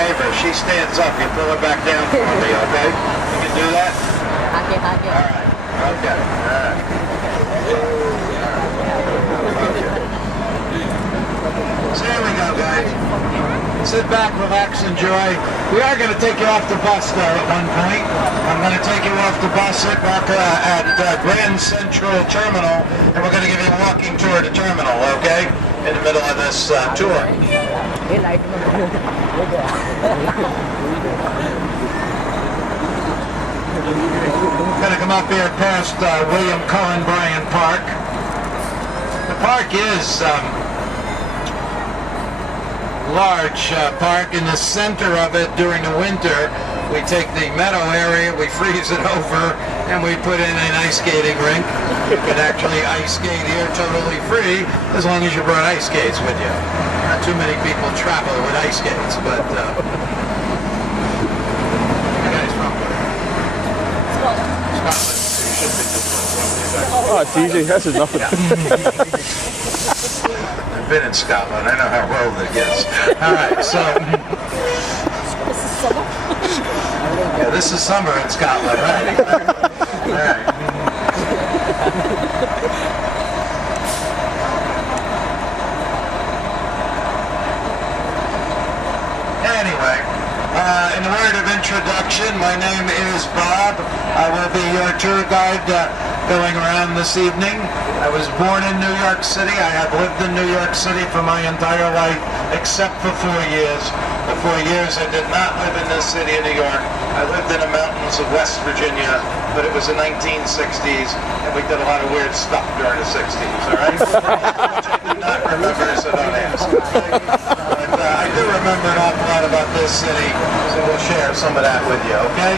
favor. She stands up. You pull her back down for me, okay? You can do that? Okay. All right. Okay. All right. So here we go, guys. Sit back, relax, enjoy. We are going to take you off the bus, though, at one point. I'm going to take you off the bus at Grand Central Terminal, and we're going to give you a walking tour of the terminal, okay? In the middle of this tour. Going to come up here past William Cullen Bryant Park. The park is large park. In the center of it during the winter, we take the meadow area, we freeze it over, and we put in an ice skating rink. You can actually ice skate here totally free as long as you brought ice skates with you. Not too many people travel with ice skates, but you guys from Scotland. You should be from Oh, it's easy. That's enough. I've been in Scotland. I know how cold it gets. All right, so yeah, this is summer in Scotland, right? All right. Anyway, in a word of introduction, my name is Bob. I will be your tour guide going around this evening. I was born in New York City. I have lived in New York City for my entire life, except for 4 years. The 4 years I did not live in this city of New York. I lived in the mountains of West Virginia, but it was the 1960s, and we did a lot of weird stuff during the 60s, all right? Which I do not remember, so don't ask. But I do remember an awful lot about this city, so we'll share some of that with you, okay?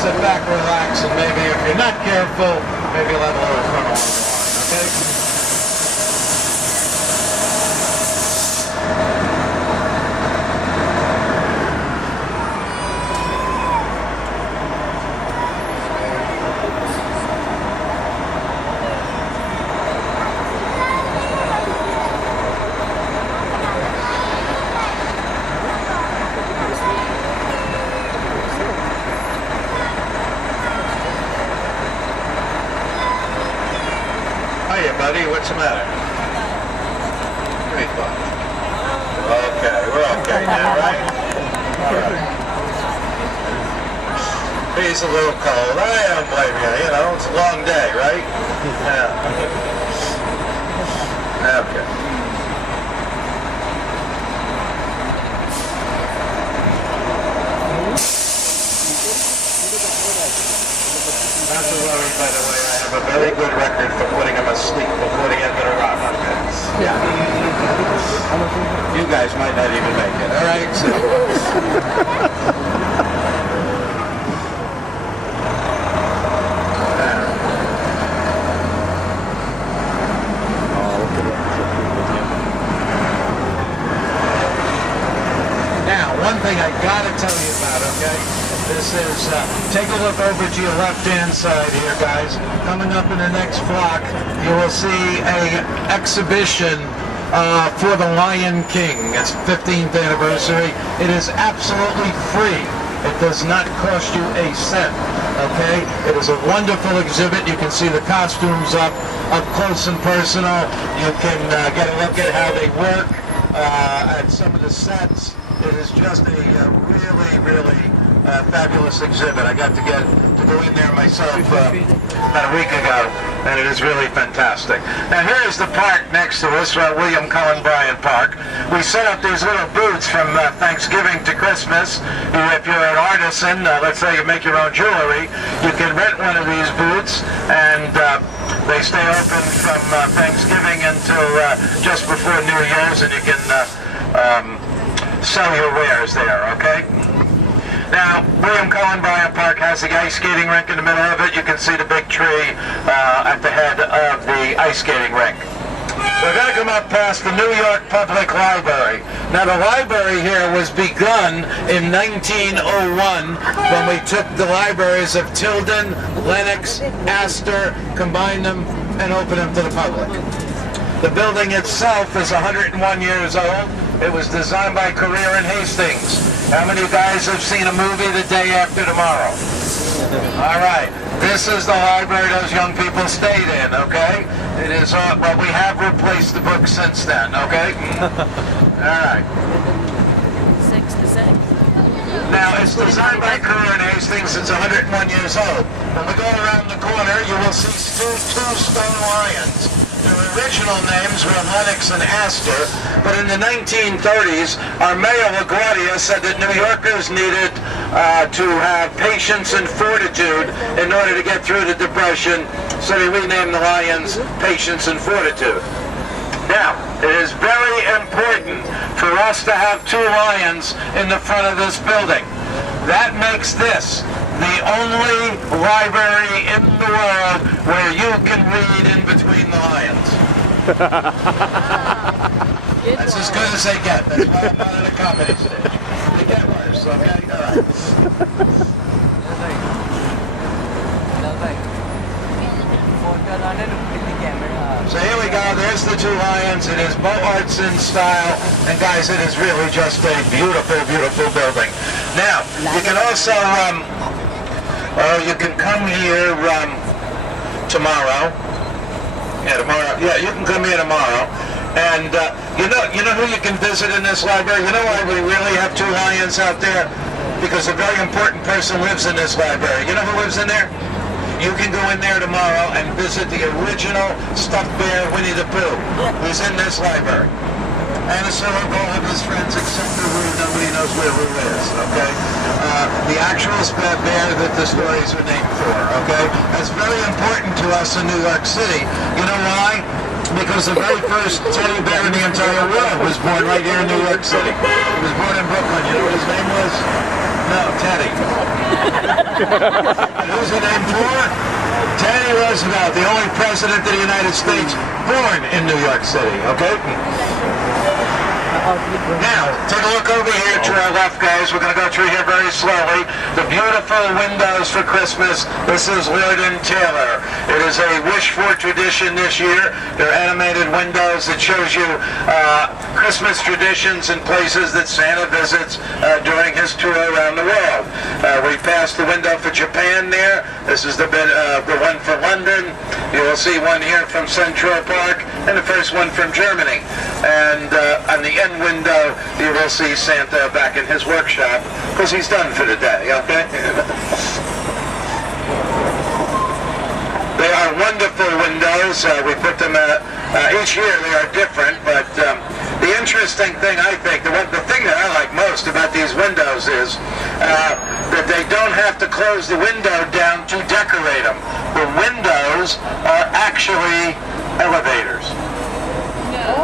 Sit back, relax, and maybe if you're not careful, maybe you'll have a little fun along the line, okay? Hiya, buddy. What's the matter? Pretty fun. Okay, we're okay now, right? All right. He's a little cold. I don't blame you. You know, it's a long day, right? Yeah. Okay. Not to worry, by the way, I have a very good record for putting him asleep before they get to the rock. Yeah. You guys might not even make it, all right? So. Now, one thing I gotta tell you about, okay? This is, take a look over to your left-hand side here, guys. Coming up in the next block, you will see a exhibition for the Lion King. It's 15th anniversary. It is absolutely free. It does not cost you a cent, okay? It is a wonderful exhibit. You can see the costumes up close and personal. You can get a look at how they work, at some of the sets. It is just a really fabulous exhibit. I got to go in there myself about a week ago, and it is really fantastic. Now here is the park next to us, William Cullen Bryant Park. We set up these little booths from Thanksgiving to Christmas. If you're an artisan, let's say you make your own jewelry, you can rent one of these booths, and they stay open from Thanksgiving until just before New Year's, and you can sell your wares there, okay? Now, William Cullen Bryant Park has the ice skating rink in the middle of it. You can see the big tree at the head of the ice skating rink. We're going to come up past the New York Public Library. Now, the library here was begun in 1901 when we took the libraries of Tilden, Lenox, Astor, combined them, and opened them to the public. The building itself is 101 years old. It was designed by Career and Hastings. How many of you guys have seen a movie The Day After Tomorrow? All right. This is the library those young people stayed in, okay? It is, well, we have replaced the books since then, okay? All right. 6 to 6. Now, it's designed by Career and Hastings. It's 101 years old. When we go around the corner, you will see two stone lions. Their original names were Lennox and Astor, but in the 1930s, our Mayor LaGuardia said that New Yorkers needed to have patience and fortitude in order to get through the Depression, so they renamed the lions Patience and Fortitude. Now, it is very important for us to have two lions in the front of this building. That makes this the only library in the world where you can read in between the lions. That's as good as they get. That's why I'm not at a comedy stage. They get worse, okay? All right. So here we go, there's the two lions. It is Beaux Arts in style, and guys, it is really just a beautiful, beautiful building. Now, you can also, you can come here tomorrow. Yeah, tomorrow. Yeah, you can come here tomorrow. And you know who you can visit in this library? You know why we really have two lions out there? Because a very important person lives in this library. You know who lives in there? You can go in there tomorrow and visit the original stuffed bear Winnie the Pooh, who's in this library. And so will all of his friends except for Roo. Nobody knows where Roo is, okay? The actual bear that the stories are named for, okay? That's very important to us in New York City. You know why? Because the very first teddy bear in the entire world was born right here in New York City. He was born in Brooklyn. You know what his name was? No, Teddy. And who's the name for? Teddy Roosevelt, the only president of the United States born in New York City, okay? Now, take a look over here to our left, guys. We're going to go through here very slowly. The beautiful windows for Christmas. This is Lord & Taylor. It is a wish-for tradition this year. They're animated windows that shows you Christmas traditions and places that Santa visits during his tour around the world. We passed the window for Japan there. This is the one for London. You will see one here from Central Park, and the first one from Germany. And on the end window, you will see Santa back in his workshop, because he's done for the day, okay? They are wonderful windows. We put them, each year they are different, but the interesting thing, I think, the thing that I like most about these windows is that they don't have to close the window down to decorate them. The windows are actually elevators.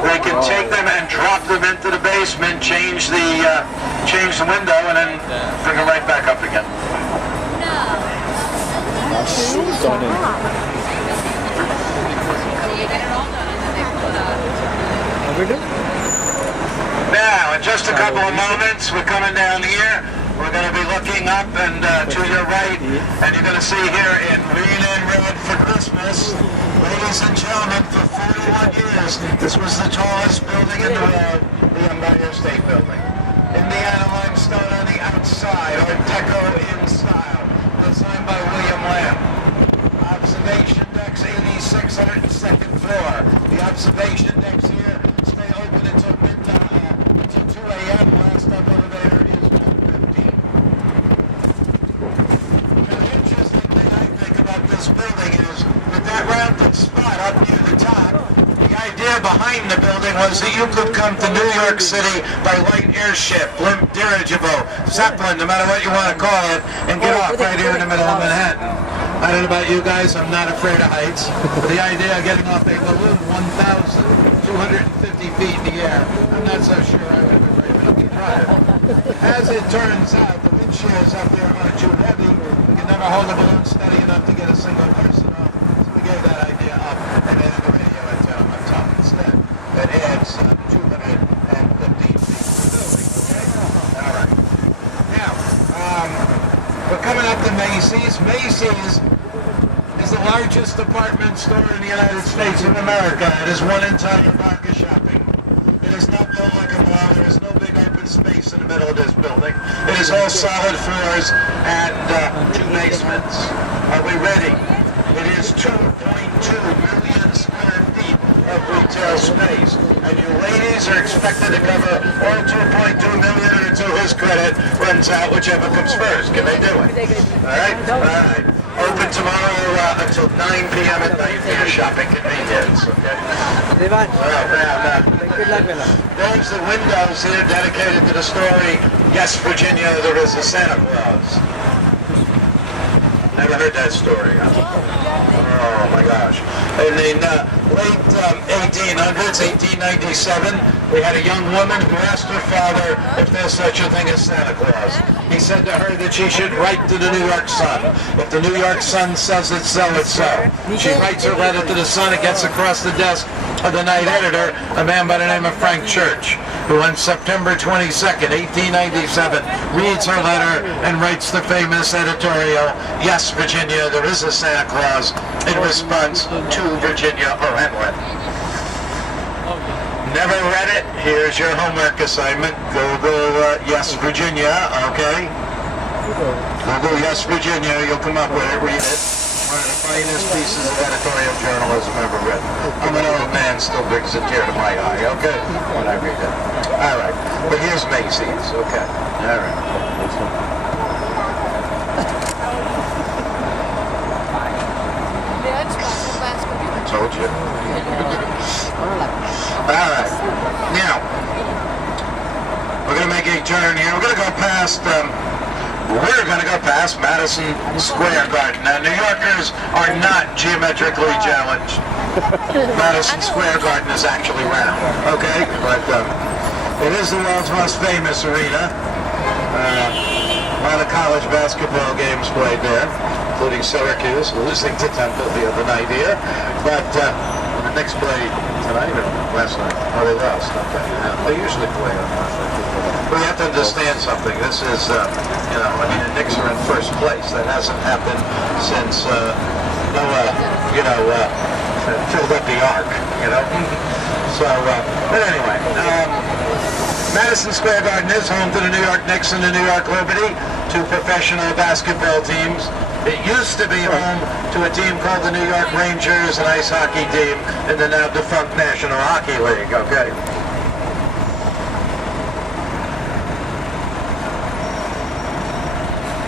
They can take them and drop them into the basement, change the window, and then bring it right back up again. Now, in just a couple of moments, we're coming down here. We're going to be looking up and to your right, and you're going to see here in green and red for Christmas. Ladies and gentlemen, for 41 years, this was the tallest building in the world, the Empire State Building. Indiana limestone on the outside, Art Deco in style, designed by William Lamb. Observation decks 86, 102nd floor. The observation decks here stay open until 2 a.m. Last up elevator is 1:15. Now, the interesting thing I think about this building is that rounded spot up near the top, the idea behind the building was that you could come to New York City by light airship, blimp, dirigible, Zeppelin, no matter what you want to call it, and get off right here in the middle of Manhattan. I don't know about you guys, I'm not afraid of heights, but the idea of getting off a balloon 1,250 feet in the air, I'm not so sure I would be brave enough to try it. As it turns out, the wind shears up there are too heavy. We can never hold the balloon steady enough to get a single person off, so we gave that idea up and added the radio antenna on top instead. That adds 250 feet to the building, okay? All right. Now, we're coming up to Macy's. Macy's is the largest department store in the United States of America. It is one entire block of shopping. It is not built like a mall. There is middle of this building. It is all solid floors and 2 basements. Are we ready? It is 2.2 million square feet of retail space. And you ladies are expected to cover all 2.2 million, or to his credit, runs out whichever comes first. Can they do it? All right? All right. Open tomorrow until 9 p.m. at night for your shopping convenience. Okay? Divan, good luck, Villa. There's the windows here dedicated to the story, Yes, Virginia, there is a Santa Claus. Never heard that story, huh? Oh my gosh. In the late 1800s, 1897, we had a young woman who asked her father if there's such a thing as Santa Claus. He said to her that she should write to the New York Sun. If the New York Sun says it so, it's so. She writes her letter to the Sun. It gets across the desk of the night editor, a man by the name of Frank Church, who on September 22nd, 1897, reads her letter and writes the famous editorial, Yes, Virginia, there is a Santa Claus, in response to Virginia O'Henley. Never read it? Here's your homework assignment. Google Yes, Virginia, okay? Google Yes, Virginia, you'll come up with it, read it. One of the finest pieces of editorial journalism ever written. I'm an old man, still brings a tear to my eye, okay? When I read it. All right, but here's Macy's, okay? All right. I told you. All right. Now, we're going to make a turn here. We're going to go past Madison Square Garden. Now, New Yorkers are not geometrically challenged. Madison Square Garden is actually round, okay? But it is the world's most famous arena. A lot of college basketball games played there, including Syracuse losing to Temple the other night here. But the Knicks played tonight or last night? Oh, they lost. Okay. They usually play on last night. But you have to understand something. This is, the Knicks are in first place. That hasn't happened since Noah, filled up the ark, So, but anyway, Madison Square Garden is home to the New York Knicks and the New York Liberty, 2 professional basketball teams. It used to be home to a team called the New York Rangers, an ice hockey team in the now defunct National Hockey League, okay?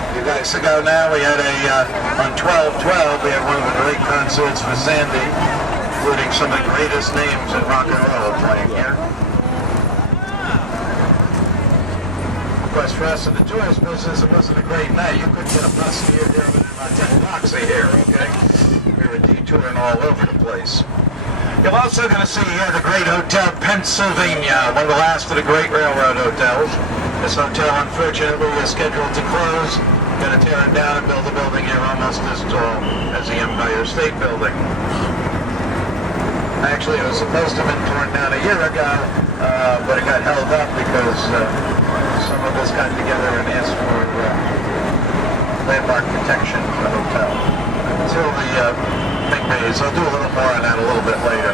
A few nights ago now, we had on 12/12, we had one of the great concerts for Sandy, including some of the greatest names in rock and roll playing here. Of course, for us in the tourist business, it wasn't a great night. You couldn't get a bus here with about 10 bucks a here, okay? We were detouring all over the place. You're also going to see here the great Hotel Pennsylvania, one of the last of the great railroad hotels. This hotel, unfortunately, is scheduled to close. Going to tear it down and build a building here almost as tall as the Empire State Building. Actually, it was supposed to have been torn down a year ago, but it got held up because some of us got together and asked for landmark protection for the hotel until the big days. I'll do a little more on that a little bit later.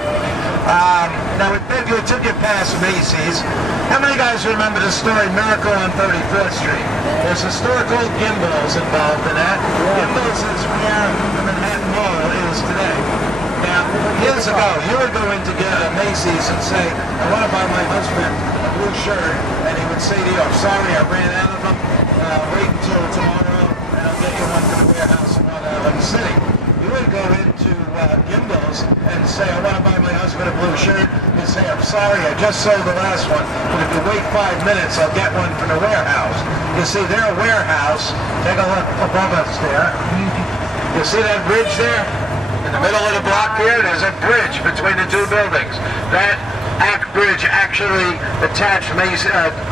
Now, we took you past Macy's. How many guys remember the story Miracle on 34th Street? There's a store called Gimbel's involved in that. Gimbel's is where the Manhattan Mall is today. Now, years ago, you would go into Macy's and say, I want to buy my husband a blue shirt, and he would say to you, I'm sorry, I ran out of them. Wait until tomorrow, and I'll get you one for the warehouse in Rhode Island City. You would go into Gimbel's and say, I want to buy my husband a blue shirt, and say, I'm sorry, I just sold the last one, but if you wait 5 minutes, I'll get one from the warehouse. You see, their warehouse, take a look above us there. You see that bridge there? In the middle of the block here, there's a bridge between the 2 buildings. That bridge actually attached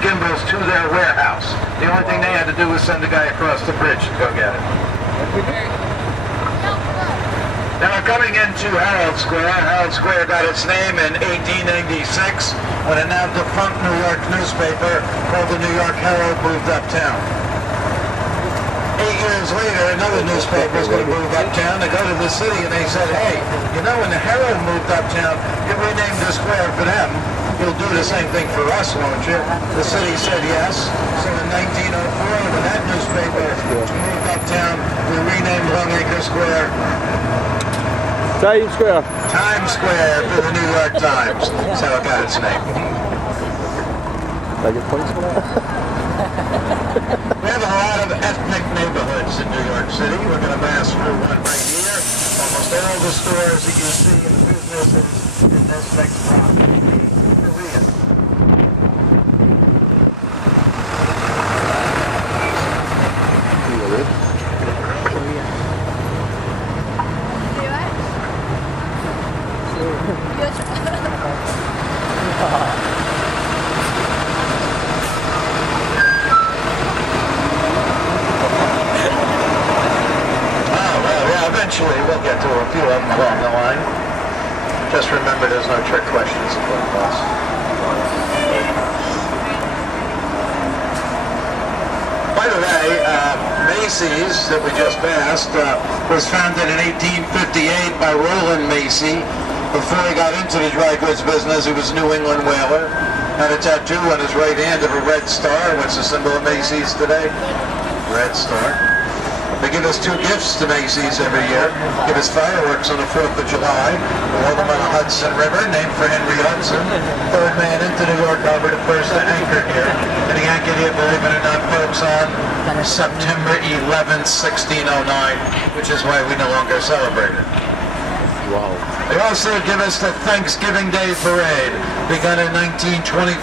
Gimbel's to their warehouse. The only thing they had to do was send a guy across the bridge to go get it. Now we're coming into Herald Square. Herald Square got its name in 1896 when a now defunct New York newspaper called the New York Herald moved uptown. 8 years later, another newspaper is going to move uptown. They go to the city and they said, hey, when the Herald moved uptown, you renamed the square for them. you'll do the same thing for us, won't you? The city said yes. So in 1904, when that newspaper moved uptown, we renamed Longacre Square Times Square. Times Square for the New York Times. That's how it got its name. Did I get points for that? We have a lot of ethnic neighborhoods in New York City. We're going to pass through one right here. Almost all the stores that you see in businesses in this next property are Korean. Eventually, we'll get to a few of them along the line. Just remember, there's no trick questions in both class. By the way, Macy's, that we just passed, was founded in 1858 by Roland Macy. Before he got into the dry goods business, he was a New England whaler. Had a tattoo on his right hand of a red star. What's the symbol of Macy's today? Red star. They give us 2 gifts to Macy's every year. Give us fireworks on the 4th of July. We hold them on the Hudson River, named for Henry Hudson. Third man into New York Harbor, the first to anchor here. And he anchored here, believe it or not, folks, on September 11th, 1609, which is why we no longer celebrate it. Wow. They also give us the Thanksgiving Day Parade. Begun in 1924,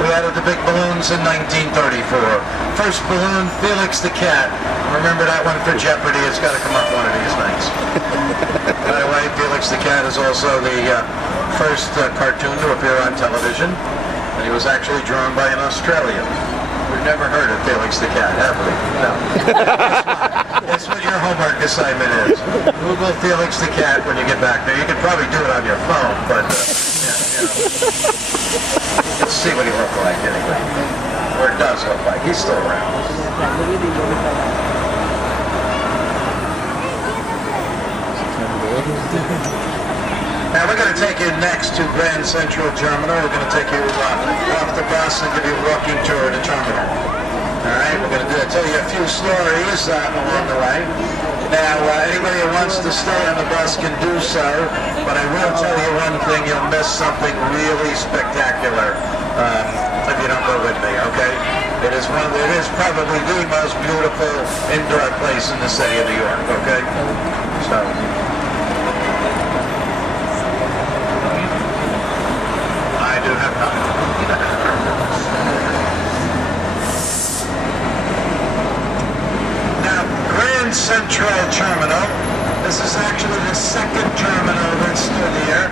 we added the big balloons in 1934. First balloon, Felix the Cat. Remember that one for Jeopardy. It's got to come up one of these nights. By the way, Felix the Cat is also the first cartoon to appear on television. And he was actually drawn by an Australian. We've never heard of Felix the Cat, have we? No. That's what your homework assignment is. Google Felix the Cat when you get back there. You can probably do it on your phone, but let's see what he looked like anyway. Or it does look like. He's still around. Now we're going to take you next to Grand Central Terminal. We're going to take you off the bus and give you a walking tour of the terminal. All right, we're going to tell you a few stories along the way. Now, anybody who wants to stay on the bus can do so, but I will tell you one thing: you'll miss something really spectacular if you don't go with me. Okay? It is probably the most beautiful indoor place in the city of New York. Okay? So. Central Terminal. This is actually the second terminal that's stood here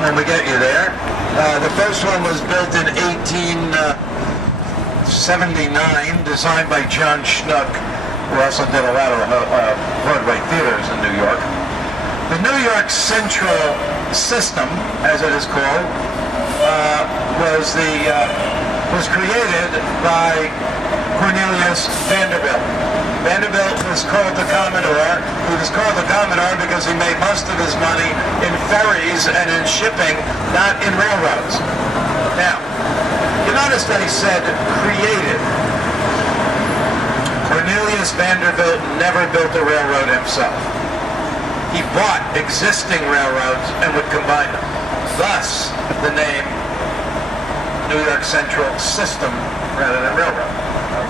when we get you there. The first one was built in 1879, designed by John Schnuck, who also did a lot of Broadway theaters in New York. The New York Central System, as it is called, was created by Cornelius Vanderbilt. Vanderbilt was called the Commodore. He was called the Commodore because he made most of his money in ferries and in shipping, not in railroads. Now, you notice that he said created. Cornelius Vanderbilt never built a railroad himself. He bought existing railroads and would combine them. Thus, the name New York Central System rather than railroad.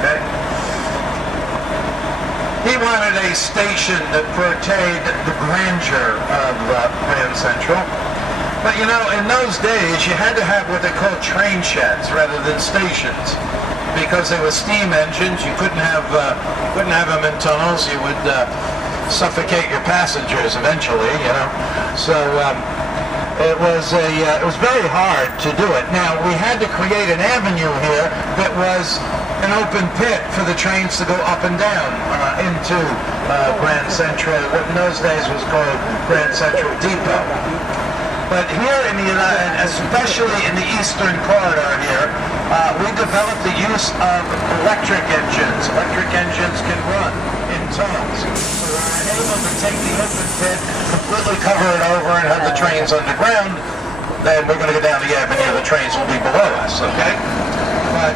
Okay? He wanted a station that portrayed the grandeur of Grand Central. But you know, in those days, you had to have what they called train sheds rather than stations. Because they were steam engines, you couldn't have them in tunnels. You would suffocate your passengers eventually, you know. So it was very hard to do it. Now, we had to create an avenue here that was an open pit for the trains to go up and down into Grand Central, what in those days was called Grand Central Depot. But here in the especially in the eastern corridor here, we developed the use of electric engines. Electric engines can run in tunnels. So we were able to take the open pit, completely cover it over, and have the trains underground. then we're going to go down the avenue. The trains will be below us, okay? But,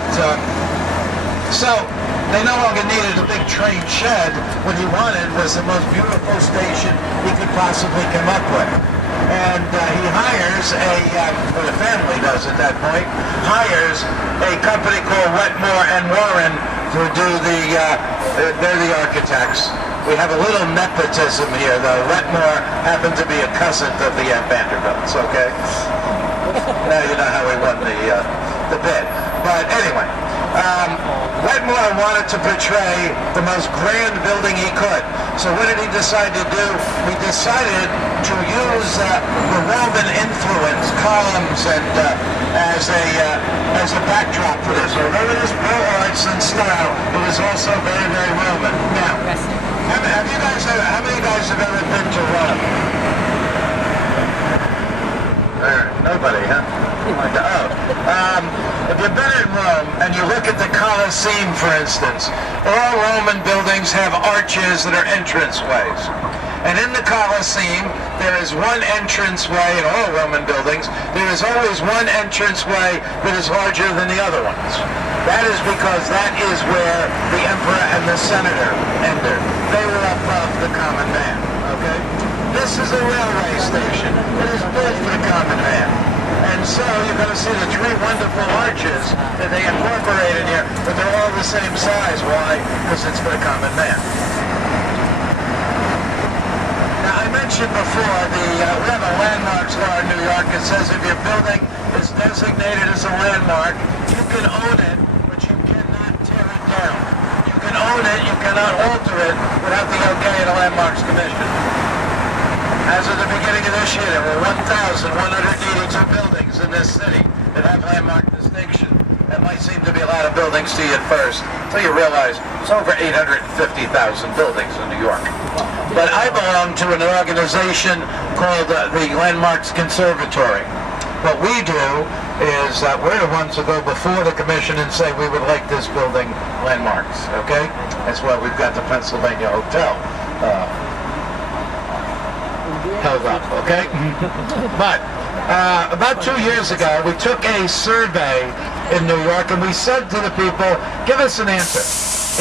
so, they no longer needed a big train shed. What he wanted was the most beautiful station he could possibly come up with. And he hires or the family does at that point, hires a company called Wetmore and Warren to do they're the architects. We have a little nepotism here, though. Wetmore happened to be a cousin of the Vanderbilts, okay? Now you know how we won the bid. But anyway, Wetmore wanted to portray the most grand building he could. So what did he decide to do? He decided to use the Roman influence, columns, and as a backdrop for this. So remember this Pro Arts and style. It was also very, very Roman. Now, how many of you guys have ever been to Rome? Nobody, huh? If you've been in Rome and you look at the Colosseum, for instance, all Roman buildings have arches that are entranceways. And in the Colosseum, there is one entranceway in all Roman buildings. There is always one entranceway that is larger than the other ones. That is because that is where the emperor and the senator entered. They were above the common man, okay? This is a railway station. It is built for the common man. And so you're going to see the three wonderful arches that they incorporated here, but they're all the same size. Why? Because it's for the common man. Now, I mentioned before, we have a landmarks law in New York. It says if your building is designated as a landmark, you can own it, but you cannot tear it down. You can own it, you cannot alter it without the okay of the Landmarks Commission. As of the beginning of this year, there were 1,182 buildings in this city that have landmark distinction. That might seem to be a lot of buildings to you at first, until you realize it's over 850,000 buildings in New York. But I belong to an organization called the Landmarks Conservatory. What we do is we're the ones who go before the commission and say we would like this building landmarks, okay? That's why we've got the Pennsylvania Hotel held up, okay? But about 2 years ago, we took a survey in New York and we said to the people, give us an answer.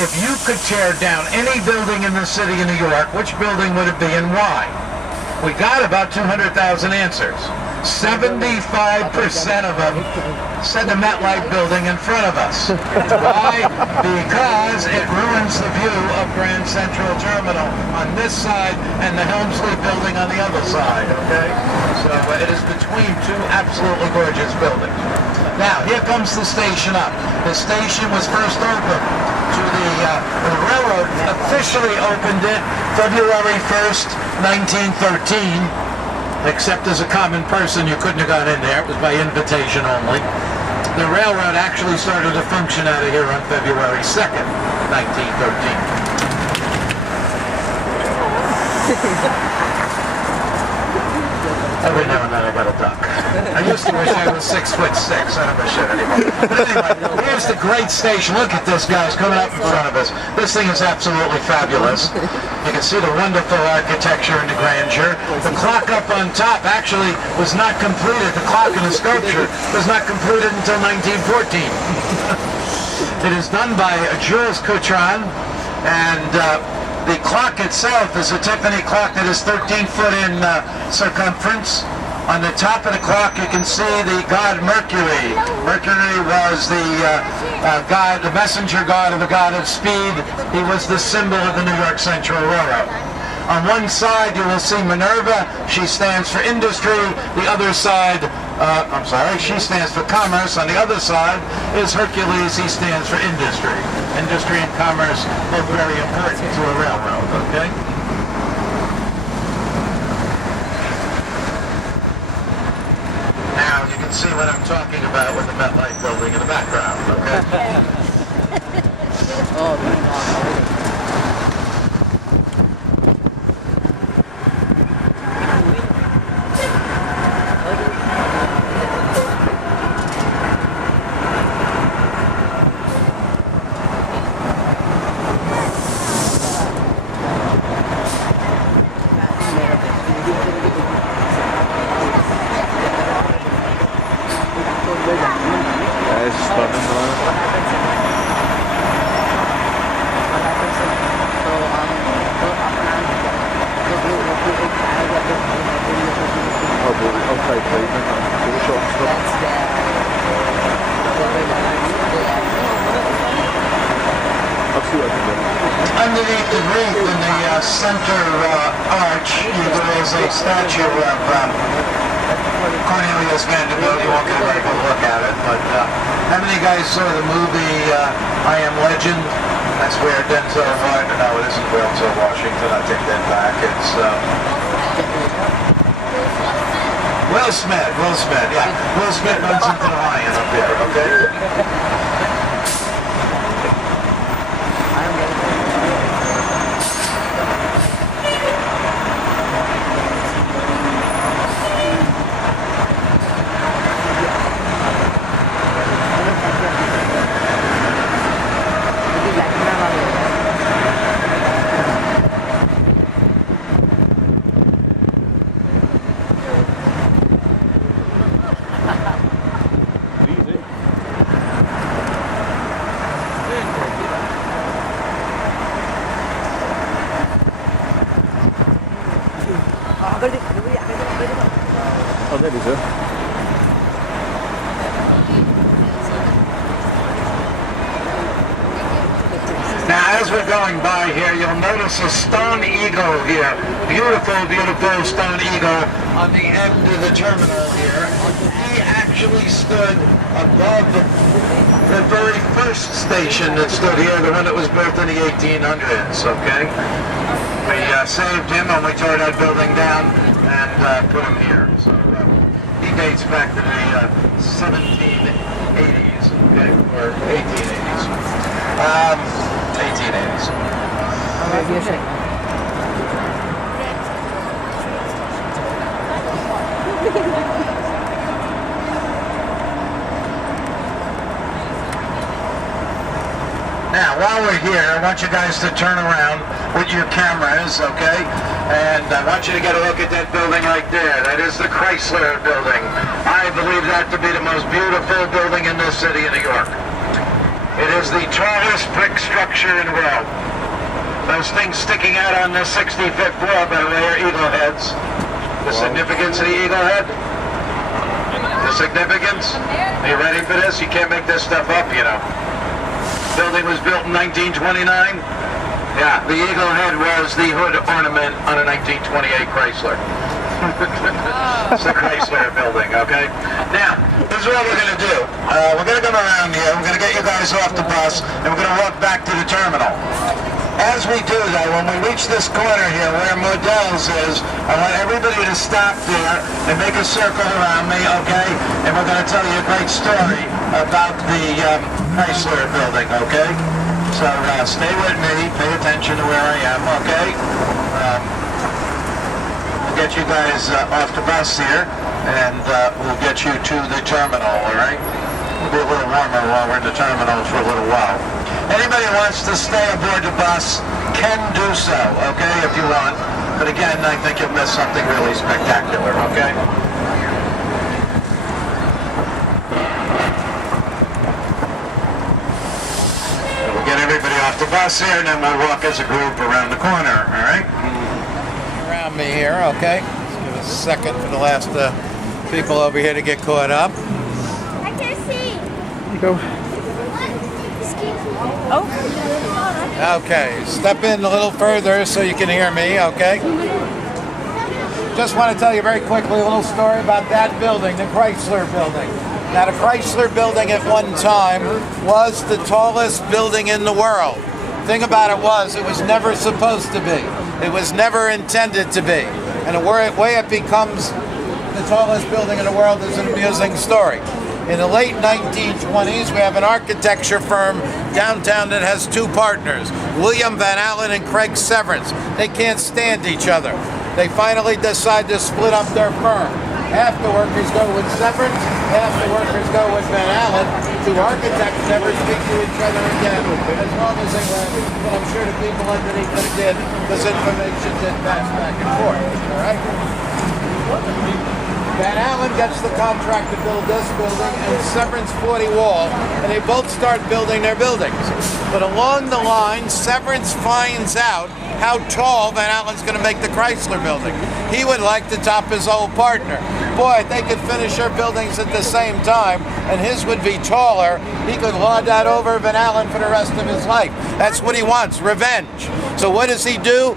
If you could tear down any building in the city of New York, which building would it be and why? We got about 200,000 answers. 75% of them said the MetLife building in front of us. Why? Because it ruins the view of Grand Central Terminal on this side and the Helmsley building on the other side, okay? So it is between two absolutely gorgeous buildings. Now, here comes the station up. The station was first opened to the railroad officially opened it February 1st, 1913. Except as a common person, you couldn't have got in there. It was by invitation only. The railroad actually started to function out of here on February 2nd, 1913. Every now and then I got a duck. I used to wish I was 6'6". I don't wish it anymore. But anyway, here's the great station. Look at this, guys, coming up in front of us. This thing is absolutely fabulous. You can see the wonderful architecture and the grandeur. The clock up on top actually was not completed. The clock in the sculpture was not completed until 1914. It is done by Jules Coutran, and the clock itself is a Tiffany clock that is 13 foot in circumference. On the top of the clock you can see the god Mercury. Mercury was the god, the messenger god of the god of speed. He was the symbol of the New York Central Railroad. On one side you will see Minerva. She stands for industry. The other side, she stands for commerce. On the other side is Hercules. He stands for industry. Industry and commerce, both very important to a railroad, okay? Now you can see what I'm talking about with the MetLife building in the background, okay? underneath the roof in the center arch, there is a statue of Cornelius Vanderbilt. You won't get a very good look at it, but how many guys saw the movie I Am Legend? That's where Denzel Washington. No, it isn't Denzel Washington. I take that back. It's Will Smith. Will Smith. Yeah, Will Smith runs into the lion up there. Okay. Oh, there we go. Now, as we're going by here, you'll notice a stone eagle here. Beautiful, beautiful stone eagle on the end of the terminal here. He actually stood above the very first station that stood here, the one that was built in the 1800s, okay? We saved him when we tore that building down and put him here. So he dates back to the 1780s, okay? Or 1880s. 1880s. Now, while we're here, I want you guys to turn around with your cameras, okay? And I want you to get a look at that building right there. That is the Chrysler Building. I believe that to be the most beautiful building in the city of New York. It is the tallest brick structure in the world. Those things sticking out on the 65th floor, by the way, are eagle heads. The significance of the eagle head? The significance? Are you ready for this? You can't make this stuff up, you know. Building was built in 1929. Yeah, the eagle head was the hood ornament on a 1928 Chrysler. It's the Chrysler Building, okay? Now, this is what we're going to do. We're going to come around here. We're going to get you guys off the bus, and we're going to walk back to the terminal. As we do that, when we reach this corner here where Modell's is, I want everybody to stop there and make a circle around me, okay? And we're going to tell you a great story about the Chrysler Building, okay? So stay with me, pay attention to where I am, okay? We'll get you guys off the bus here, and we'll get you to the terminal, all right? It'll be a little warmer while we're in the terminal for a little while. Anybody who wants to stay aboard the bus can do so, okay, if you want. But again, I think you'll miss something really spectacular, okay? We'll get everybody off the bus here, and then we'll walk as a group around the corner, all right? Around me here, okay? Let's give us a second for the last people over here to get caught up. I can see. You go. Oh. Okay, step in a little further so you can hear me, okay? Just want to tell you very quickly a little story about that building, the Chrysler Building. Now, the Chrysler Building at one time was the tallest building in the world. Thing about it was never supposed to be. It was never intended to be. And the way it becomes the tallest building in the world is an amusing story. In the late 1920s, we have an architecture firm downtown that has two partners, William Van Allen and Craig Severance. They can't stand each other. They finally decide to split up their firm. Half the workers go with Severance, half the workers go with Van Allen. Two architects never speak to each other again, as long as they were, but I'm sure the people underneath them did, because information did pass back and forth, all right? Van Allen gets the contract to build this building and Severance 40 Wall, and they both start building their buildings. But along the line, Severance finds out how tall Van Allen's going to make the Chrysler Building. He would like to top his old partner. boy, if they could finish their buildings at the same time, and his would be taller, he could lord that over Van Allen for the rest of his life. That's what he wants, revenge. So what does he do?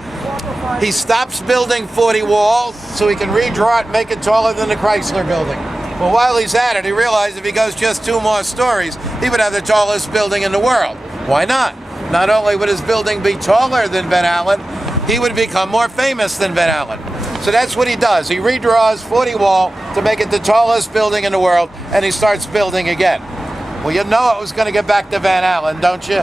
He stops building 40 Wall so he can redraw it and make it taller than the Chrysler Building. Well, while he's at it, he realized if he goes just 2 more stories, he would have the tallest building in the world. Why not? Not only would his building be taller than Van Allen, he would become more famous than Van Allen. So that's what he does. He redraws 40 Wall to make it the tallest building in the world, and he starts building again. Well, you know it was going to get back to Van Allen, don't you?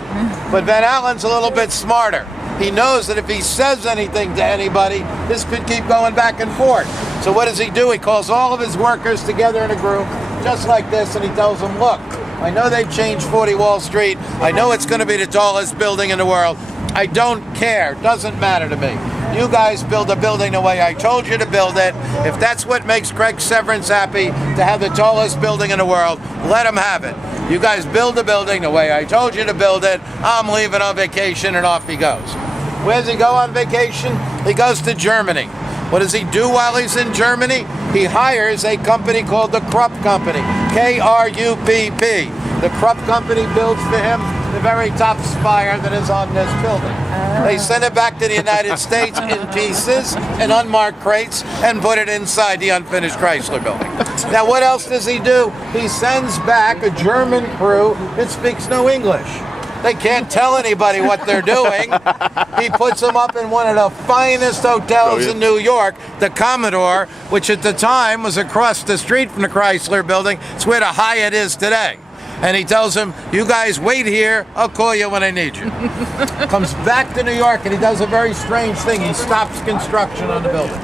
But Van Allen's a little bit smarter. He knows that if he says anything to anybody, this could keep going back and forth. So what does he do? He calls all of his workers together in a group, just like this, and he tells them, look, I know they've changed 40 Wall Street. I know it's going to be the tallest building in the world. I don't care. Doesn't matter to me. You guys build a building the way I told you to build it. If that's what makes Craig Severance happy, to have the tallest building in the world, let him have it. You guys build the building the way I told you to build it. I'm leaving on vacation, and off he goes. Where does he go on vacation? He goes to Germany. What does he do while he's in Germany? He hires a company called the Krupp Company, K-R-U-P-P. The Krupp Company builds for him the very top spire that is on this building. They send it back to the United States in pieces, in unmarked crates, and put it inside the unfinished Chrysler Building. Now, what else does he do? He sends back a German crew that speaks no English. They can't tell anybody what they're doing. He puts them up in one of the finest hotels in New York, the Commodore, which at the time was across the street from the Chrysler Building. It's where the Hyatt is today. And he tells them, you guys wait here, I'll call you when I need you. Comes back to New York and he does a very strange thing. He stops construction on the building.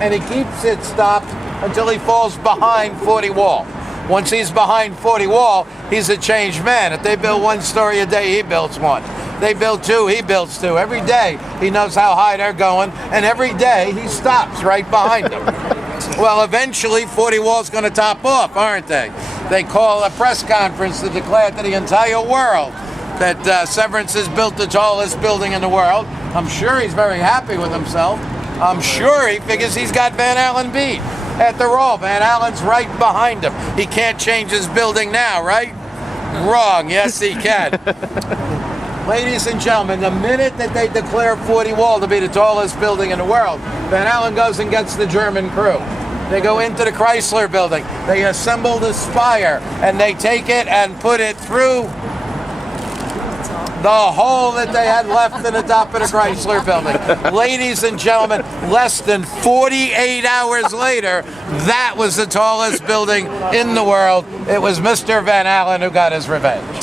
And he keeps it stopped until he falls behind 40 Wall. Once he's behind 40 Wall, he's a changed man. If they build 1 story a day, he builds 1. They build 2, he builds 2. Every day, he knows how high they're going, and every day, he stops right behind them. Well, eventually, 40 Wall's going to top off, aren't they? They call a press conference to declare to the entire world that Severance has built the tallest building in the world. I'm sure he's very happy with himself. I'm sure he figures he's got Van Allen beat. After all, Van Allen's right behind him. He can't change his building now, right? Wrong. Yes, he can. Ladies and gentlemen, the minute that they declare 40 Wall to be the tallest building in the world, Van Allen goes and gets the German crew. They go into the Chrysler Building. They assemble the spire, and they take it and put it through the hole that they had left in the top of the Chrysler Building. Ladies and gentlemen, less than 48 hours later, that was the tallest building in the world. It was Mr. Van Allen who got his revenge.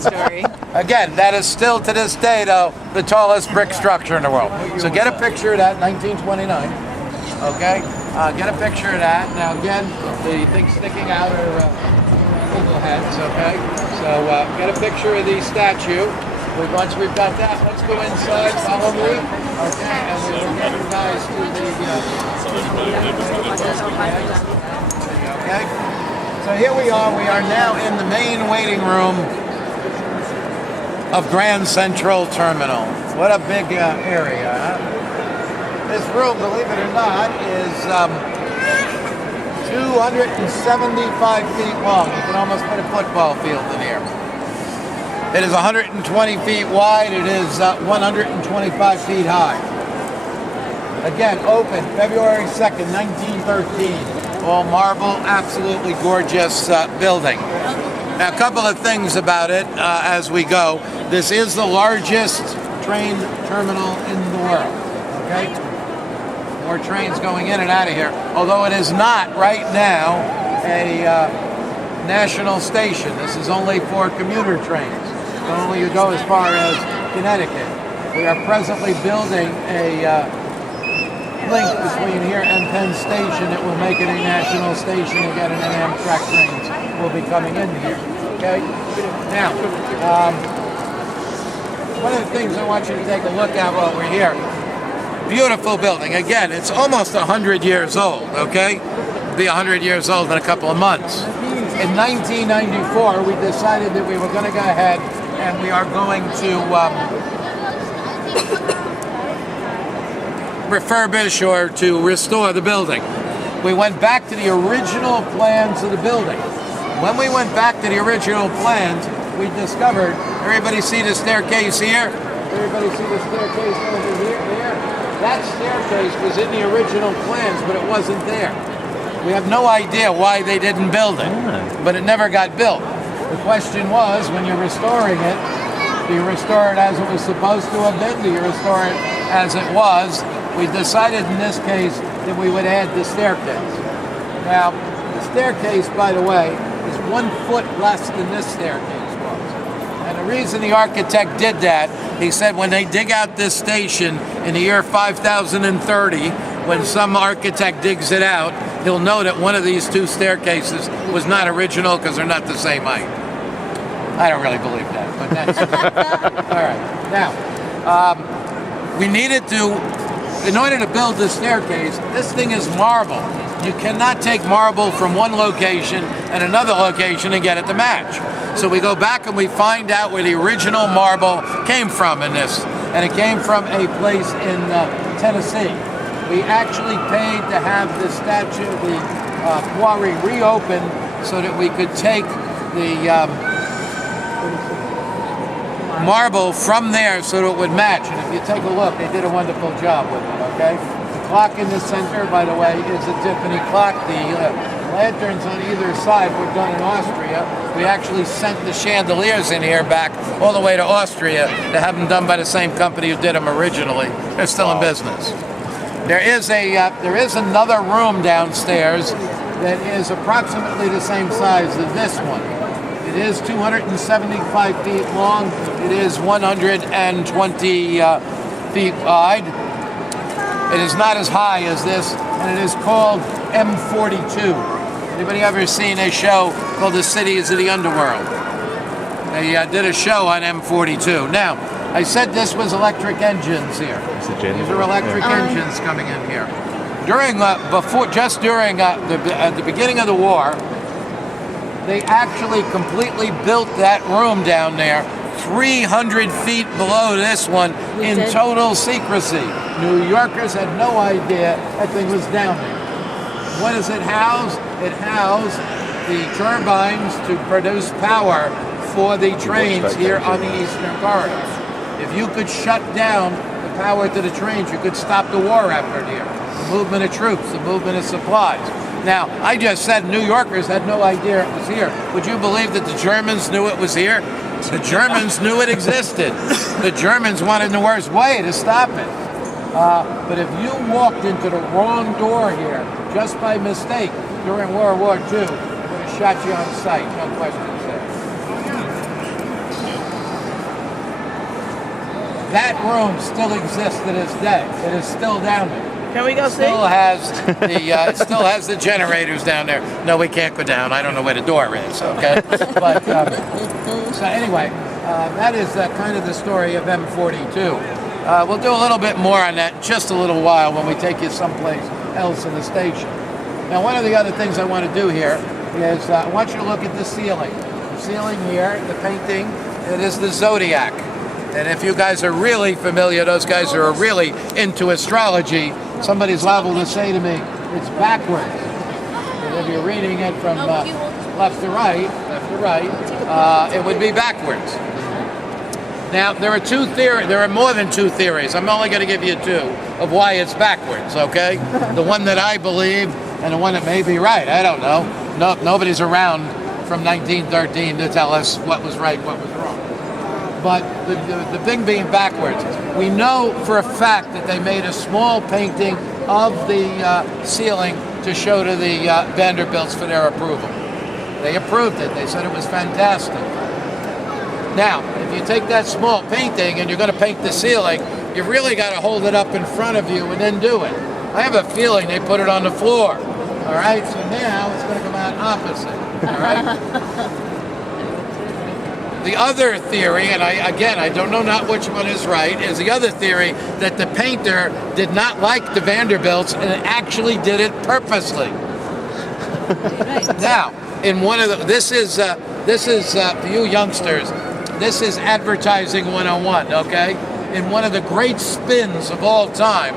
Story. Again, that is still to this day, though, the tallest brick structure in the world. So get a picture of that, 1929. Okay? Get a picture of that. Now, again, the things sticking out are eagle heads, okay? So get a picture of the statue. Once we've got that, let's go inside, follow me. Okay, and we will get you guys to the... okay? So here we are. We are now in the main waiting room of Grand Central Terminal. What a big area, huh? This room, believe it or not, is 275 feet long. You can almost put a football field in here. It is 120 feet wide. It is 125 feet high. Again, opened February 2nd, 1913. All marble, absolutely gorgeous building. Now, a couple of things about it as we go. This is the largest train terminal in the world. Okay? More trains going in and out of here. Although it is not right now a national station. This is only for commuter trains. Only you go as far as Connecticut. We are presently building a link between here and Penn Station. It will make it a national station again, and then Amtrak trains will be coming in here. Okay? Now, one of the things I want you to take a look at while we're here. Beautiful building. Again, it's almost 100 years old, okay? It'll be 100 years old in a couple of months. In 1994, we decided that we were going to go ahead and we are going to refurbish or to restore the building. we went back to the original plans of the building. When we went back to the original plans, we discovered, everybody see the staircase here? Everybody see the staircase over here? There? That staircase was in the original plans, but it wasn't there. We have no idea why they didn't build it, but it never got built. The question was, when you're restoring it, do you restore it as it was supposed to have been? Do you restore it as it was? We decided in this case that we would add the staircase. Now, the staircase, by the way, is 1 foot less than this staircase was. And the reason the architect did that, he said when they dig out this station in the year 5030, when some architect digs it out, he'll know that one of these 2 staircases was not original because they're not the same height. I don't really believe that, but that's all right. Now, we needed to, in order to build the staircase, this thing is marble. You cannot take marble from one location and another location and get it to match. So we go back and we find out where the original marble came from in this, and it came from a place in Tennessee. We actually paid to have the statue, the quarry reopened so that we could take the marble from there so that it would match. And if you take a look, they did a wonderful job with it, okay? The clock in the center, by the way, is a Tiffany clock. The lanterns on either side were done in Austria. We actually sent the chandeliers in here back all the way to Austria to have them done by the same company who did them originally. They're still in business. There is another room downstairs that is approximately the same size as this one. It is 275 feet long. It is 120 feet wide. It is not as high as this, and it is called M42. Anybody ever seen a show called The Cities of the Underworld? They did a show on M42. Now, I said this was electric engines here. These are electric engines coming in here. During the beginning of the war, they actually completely built that room down there 300 feet below this one in total secrecy. New Yorkers had no idea that thing was down there. What does it house? It housed the turbines to produce power for the trains here on the Eastern Corridor. If you could shut down the power to the trains, you could stop the war effort here. The movement of troops, the movement of supplies. Now, I just said New Yorkers had no idea it was here. Would you believe that the Germans knew it was here? The Germans knew it existed. The Germans wanted in the worst way to stop it. But if you walked into the wrong door here, just by mistake, during World War II, they would have shot you on sight, no questions asked. That room still exists to this day. It is still down there. Can we go see? It still has the generators down there. No, we can't go down. I don't know where the door is. Okay, but so anyway, that is kind of the story of M42. We'll do a little bit more on that in just a little while when we take you someplace else in the station. Now, one of the other things I want to do here is I want you to look at the ceiling. The ceiling here, the painting, it is the zodiac. And if you guys are really familiar, those guys who are really into astrology, somebody's liable to say to me, it's backwards. And if you're reading it from left to right, it would be backwards. Now, there are more than 2 theories. I'm only going to give you 2 of why it's backwards, okay? The one that I believe and the one that may be right. I don't know. Nobody's around from 1913 to tell us what was right, what was wrong. But the thing being backwards, we know for a fact that they made a small painting of the ceiling to show to the Vanderbilts for their approval. They approved it. They said it was fantastic. Now, if you take that small painting and you're going to paint the ceiling, you've really got to hold it up in front of you and then do it. I have a feeling they put it on the floor. All right, so now it's going to come out opposite. All right. The other theory, and I don't know not which one is right, is the other theory that the painter did not like the Vanderbilts and actually did it purposely. Now, in one of the, this is for you youngsters, this is advertising 101, okay? In one of the great spins of all time,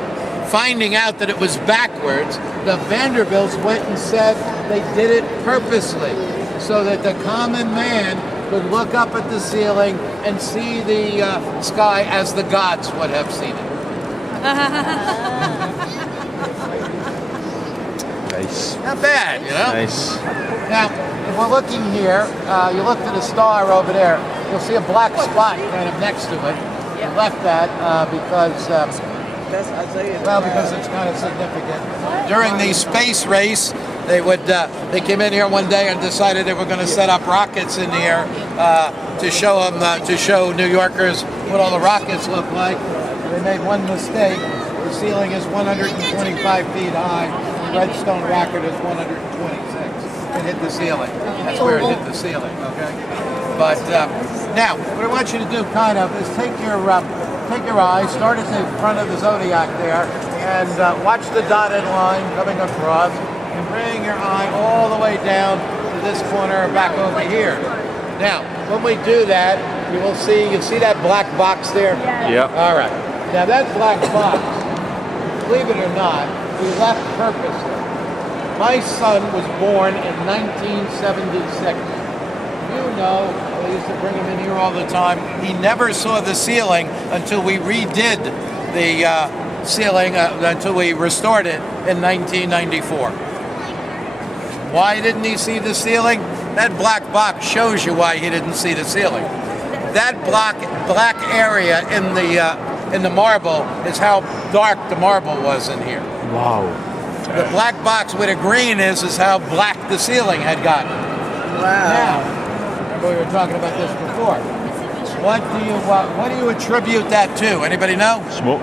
finding out that it was backwards, the Vanderbilts went and said they did it purposely so that the common man could look up at the ceiling and see the sky as the gods would have seen it. Nice. Not bad, you know? Nice. Now, if we're looking here, you look to the star over there, you'll see a black spot kind of next to it. You left that because it's kind of significant. During the space race, they came in here one day and decided they were going to set up rockets in the air to show New Yorkers what all the rockets look like. They made one mistake. The ceiling is 125 feet high. The Redstone rocket is 126. It hit the ceiling. That's where it hit the ceiling. Okay. But now, what I want you to do, kind of, is take your eye, start at the front of the zodiac there, and watch the dotted line coming across, and bring your eye all the way down to this corner back over here. Now, when we do that, you see that black box there? Yep. All right. Now that black box, believe it or not, we left purposely. My son was born in 1976. You know, I used to bring him in here all the time. He never saw the ceiling until we redid the ceiling, until we restored it in 1994. Why didn't he see the ceiling? That black box shows you why he didn't see the ceiling. That black area in the marble is how dark the marble was in here. Wow. The black box with a green is how black the ceiling had gotten. Wow. Now, remember we were talking about this before. What do you attribute that to? Anybody know? Smoke.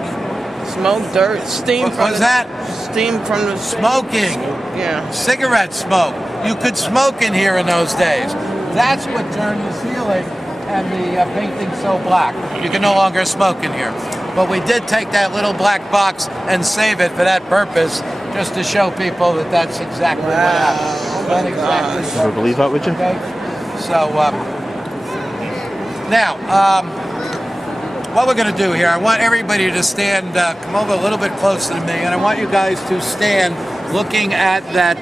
Smoke, dirt, steam. What was that? Steam from the Smoking. Yeah. Cigarette smoke. You could smoke in here in those days. That's what turned the ceiling and the painting so black. You can no longer smoke in here. But we did take that little black box and save it for that purpose, just to show people that that's exactly what happened. Not exactly. Never believe that, would you? Okay. So now, what we're going to do here, I want everybody to stand, come over a little bit closer to me, and I want you guys to stand looking at that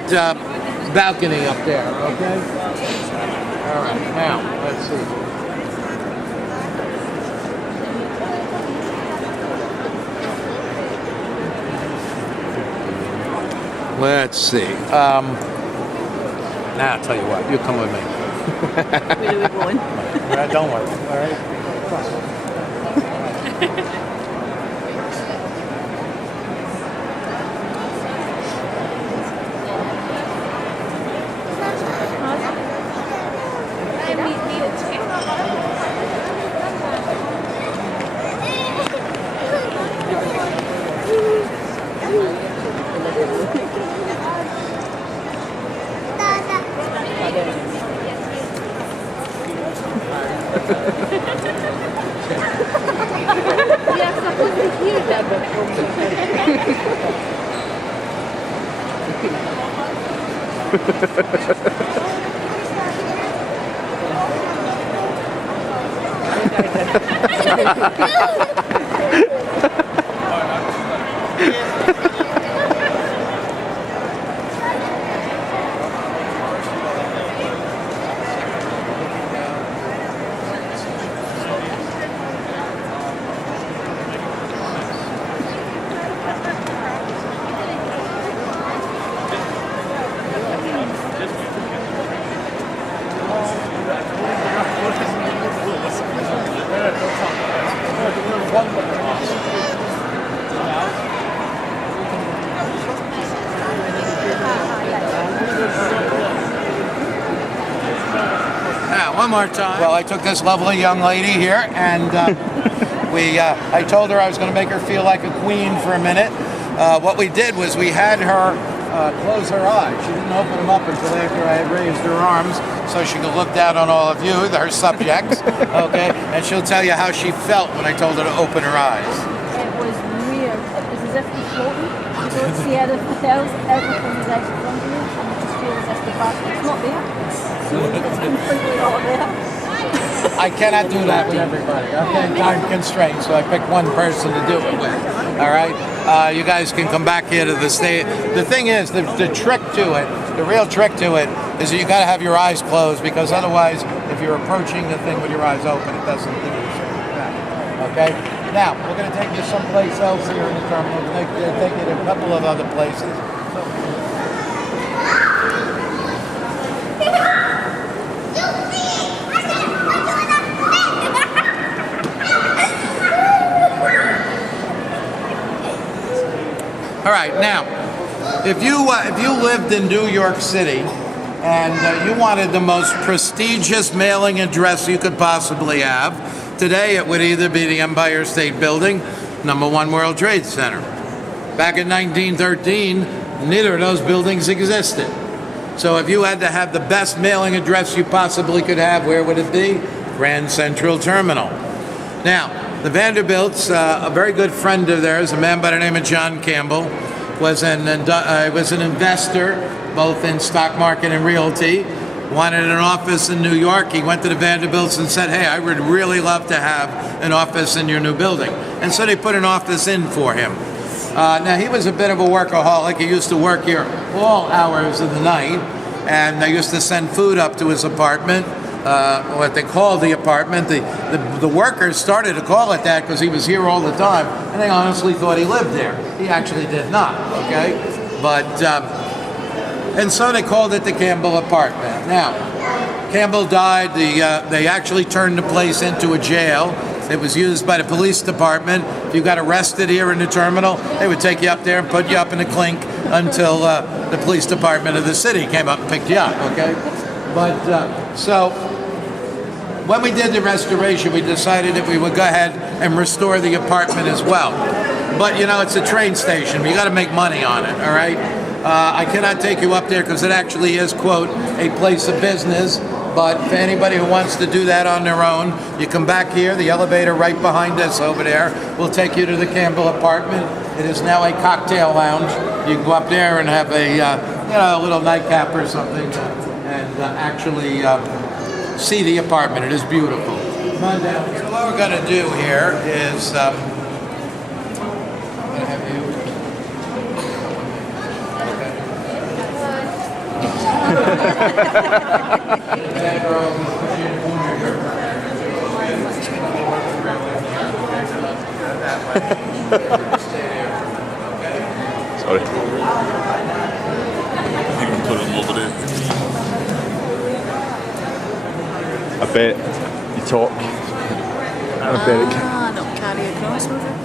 balcony up there, okay? All right, now, let's see. Let's see. Now, I'll tell you what, you come with me. Where are we going? Don't worry, all right? One more time. Well, I took this lovely young lady here, and I told her I was going to make her feel like a queen for a minute. What we did was we had her close her eyes. She didn't open them up until after I had raised her arms, so she could look down on all of you, her subjects, okay? And she'll tell you how she felt when I told her to open her eyes. It was weird. It was as if you're floating. You don't see anything else. Everything is out in front of you, and you just feel as if the back is not there. So it's completely not there. I cannot do that with everybody. Okay, time constraints, so I picked one person to do it with. All right. you guys can come back here to the state. The thing is, the trick to it, the real trick to it, is that you got to have your eyes closed, because otherwise, if you're approaching the thing with your eyes open, it doesn't do it. Okay? Now, we're going to take you someplace else here in the terminal. We're going to take you to a couple of other places. All right, now, if you lived in New York City and you wanted the most prestigious mailing address you could possibly have, today it would either be the Empire State Building, #1 World Trade Center. Back in 1913, neither of those buildings existed. So if you had to have the best mailing address you possibly could have, where would it be? Grand Central Terminal. Now, the Vanderbilts, a very good friend of theirs, a man by the name of John Campbell, was an investor both in stock market and realty, wanted an office in New York. He went to the Vanderbilts and said, hey, I would really love to have an office in your new building. And so they put an office in for him. Now, he was a bit of a workaholic. He used to work here all hours of the night, and they used to send food up to his apartment. What they called the apartment. The workers started to call it that because he was here all the time, and they honestly thought he lived there. He actually did not, okay? But, and so they called it the Campbell apartment. Now, Campbell died. They actually turned the place into a jail. It was used by the police department. If you got arrested here in the terminal, they would take you up there and put you up in a clink until the police department of the city came up and picked you up, okay? But, so, when we did the restoration, we decided that we would go ahead and restore the apartment as well. But, you know, it's a train station. You got to make money on it, all right? I cannot take you up there because it actually is, quote, a place of business. But for anybody who wants to do that on their own, you come back here, the elevator right behind us over there will take you to the Campbell apartment. It is now a cocktail lounge. You can go up there and have a, a little nightcap or something and actually see the apartment. It is beautiful. Come on down here. So what we're going to do here is I'm going to have you. Sorry. You can put them over there. I bet you talk. I bet it. Don't carry across with it.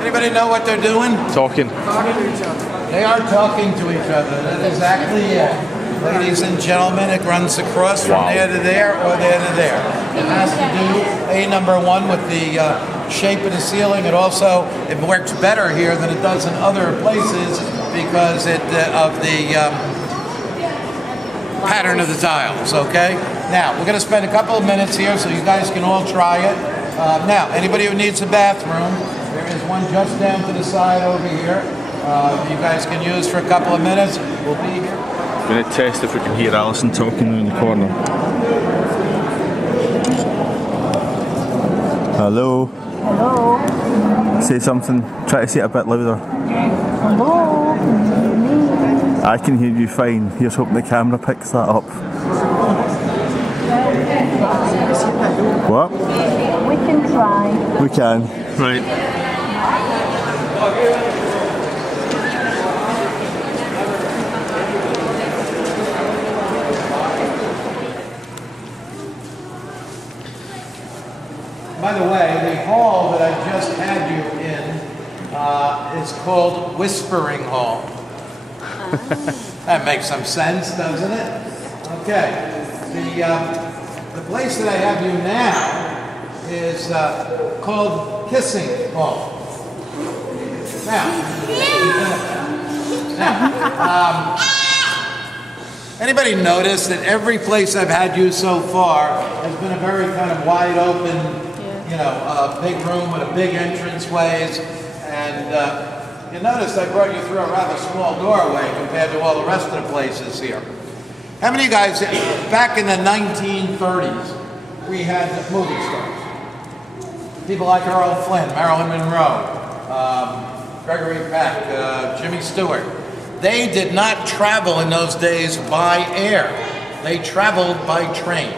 Anybody know what they're doing? Talking. They are talking to each other. That is exactly it. Ladies and gentlemen, it runs across from there to there or there to there. It has to do, number one, with the shape of the ceiling. It works better here than it does in other places because of the pattern of the tiles, okay? Now, we're going to spend a couple of minutes here so you guys can all try it. Now, anybody who needs a bathroom, there is one just down to the side over here. You guys can use for a couple of minutes. We'll be here. We're going to test if we can hear Alison talking in the corner. Hello. Hello. Say something. Try to say it a bit louder. Hello. I can hear you fine. Here's hoping the camera picks that up. What? We can try. We can. Right. By the way, the hall that I just had you in is called Whispering Hall. That makes some sense, doesn't it? Okay. The place that I have you now is called Kissing Hall. Now, anybody notice that every place I've had you so far has been a very kind of wide open, big room with a big entranceways, and you notice I brought you through a rather small doorway compared to all the rest of the places here. How many of you guys, back in the 1930s, we had movie stars? People like Earl Flynn, Marilyn Monroe, Gregory Peck, Jimmy Stewart. They did not travel in those days by air. They traveled by train.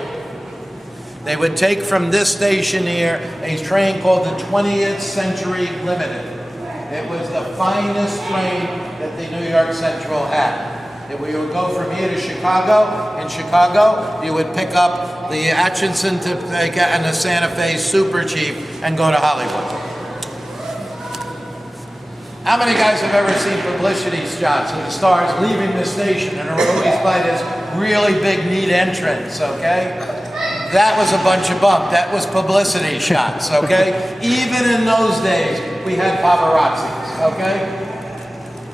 They would take from this station here a train called the 20th Century Limited. It was the finest train that the New York Central had. We would go from here to Chicago. In Chicago, you would pick up the Atchison Topeka and the Santa Fe Super Chief and go to Hollywood. How many guys have ever seen publicity shots of the stars leaving the station and are always by this really big, neat entrance, okay? That was a bunch of bunk. That was publicity shots, okay? Even in those days, we had paparazzis, okay?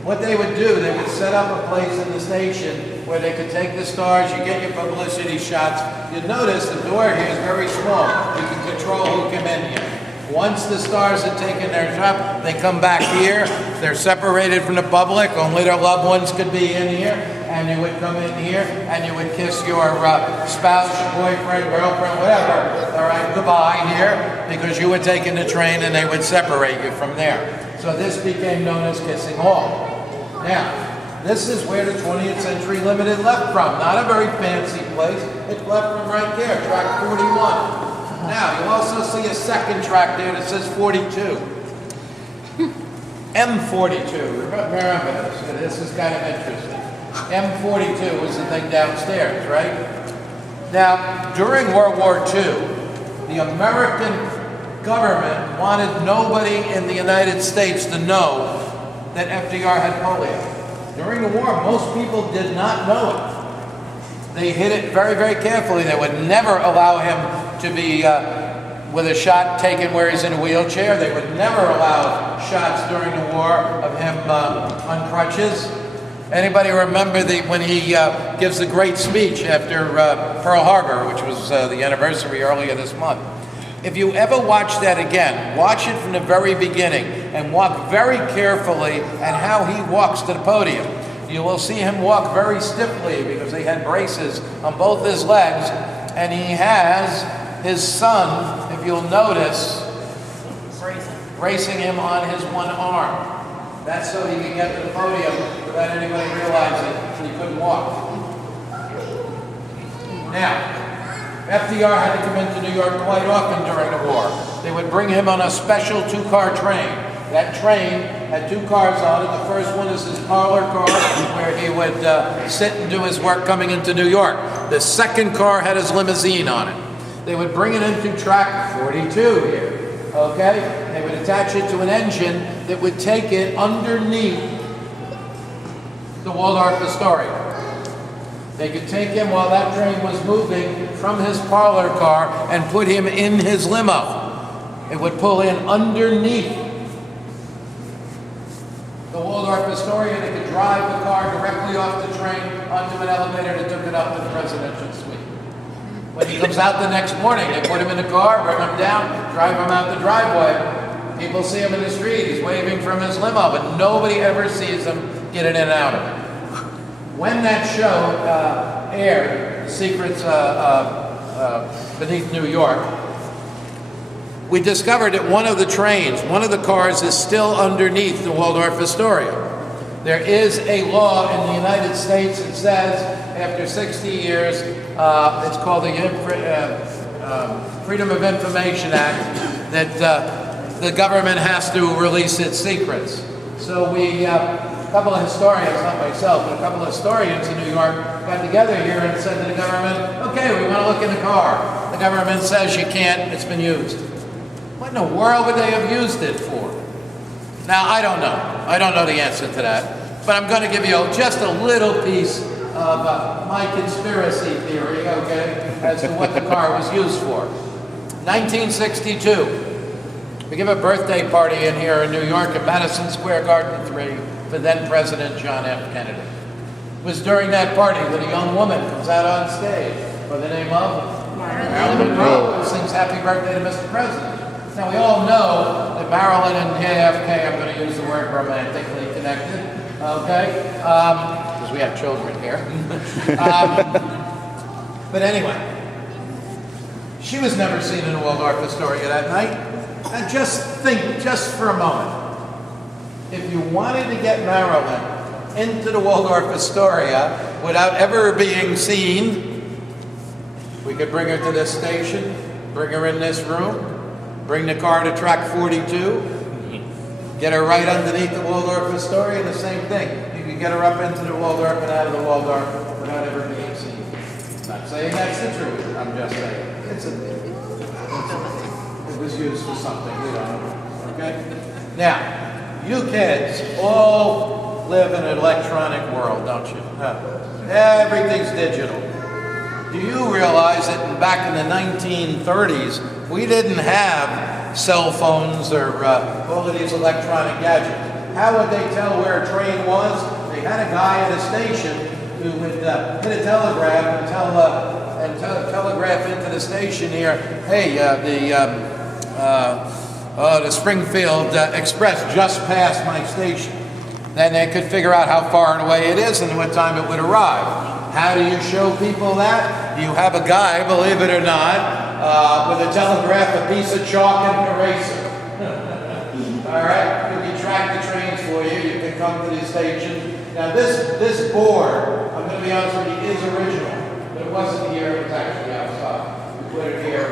What they would do, they would set up a place in the station where they could take the stars, you get your publicity shots. You'd notice the door here is very small. You can control who come in here. Once the stars had taken their shot, they come back here. They're separated from the public. Only their loved ones could be in here. And you would come in here and you would kiss your spouse, boyfriend, girlfriend, whatever. All right, goodbye here, because you were taking the train and they would separate you from there. So this became known as kissing hall. Now, this is where the 20th Century Limited left from. Not a very fancy place. It left from right there, track 41. Now, you also see a second track there that says 42. M42. Remember this. This is kind of interesting. M42 was the thing downstairs, right? Now, during World War II, the American government wanted nobody in the United States to know that FDR had polio. During the war, most people did not know it. They hid it very, very carefully. They would never allow him to be with a shot taken where he's in a wheelchair. They would never allow shots during the war of him on crutches. Anybody remember when he gives a great speech after Pearl Harbor, which was the anniversary earlier this month? If you ever watch that again, watch it from the very beginning and walk very carefully at how he walks to the podium. You will see him walk very stiffly because he had braces on both his legs, and he has his son, if you'll notice, bracing him on his one arm. That's so he can get to the podium without anybody realizing he couldn't walk. Now, FDR had to come into New York quite often during the war. They would bring him on a special two-car train. That train had two cars on it. The first one is his parlor car, where he would sit and do his work coming into New York. The second car had his limousine on it. They would bring it into track 42 here, okay? They would attach it to an engine that would take it underneath the Waldorf Astoria. They could take him while that train was moving from his parlor car and put him in his limo. It would pull in underneath the Waldorf Astoria. They could drive the car directly off the train onto an elevator that took it up to the presidential suite. When he comes out the next morning, they put him in the car, bring him down, drive him out the driveway. People see him in the street. He's waving from his limo, but nobody ever sees him get in and out of it. When that show aired, The Secrets Beneath New York, we discovered that one of the trains, one of the cars is still underneath the Waldorf Astoria. There is a law in the United States that says after 60 years, it's called the Freedom of Information Act, that the government has to release its secrets. So we, a couple of historians, not myself, but a couple of historians in New York got together here and said to the government, okay, we want to look in the car. The government says you can't, it's been used. What in the world would they have used it for? Now, I don't know. I don't know the answer to that. But I'm going to give you just a little piece of my conspiracy theory, okay, as to what the car was used for. 1962. We give a birthday party in here in New York at Madison Square Garden 3 for then President John F. Kennedy. It was during that party that a young woman comes out on stage by the name of Marilyn Monroe, who sings Happy Birthday to Mr. President. Now, we all know that Marilyn and JFK, I'm going to use the word romantically connected, okay, because we have children here. But anyway, she was never seen in the Waldorf Astoria that night. And just think, just for a moment, if you wanted to get Marilyn into the Waldorf Astoria without ever being seen, we could bring her to this station, bring her in this room, bring the car to track 42, get her right underneath the Waldorf Astoria, the same thing. You can get her up into the Waldorf and out of the Waldorf without ever being seen. Not saying that's the truth, I'm just saying. It was used for something, we don't know. Okay? Now, you kids all live in an electronic world, don't you? Everything's digital. Do you realize that back in the 1930s, we didn't have cell phones or all of these electronic gadgets? How would they tell where a train was? They had a guy at a station who would hit a telegraph and telegraph into the station here, hey, the Springfield Express just passed my station. Then they could figure out how far away it is and what time it would arrive. How do you show people that? You have a guy, believe it or not, with a telegraph, a piece of chalk, and an eraser. All right? You can track the trains for you. You can come to the station. Now this board, I'm going to be honest with you, is original, but it wasn't here. It was actually outside. We put it here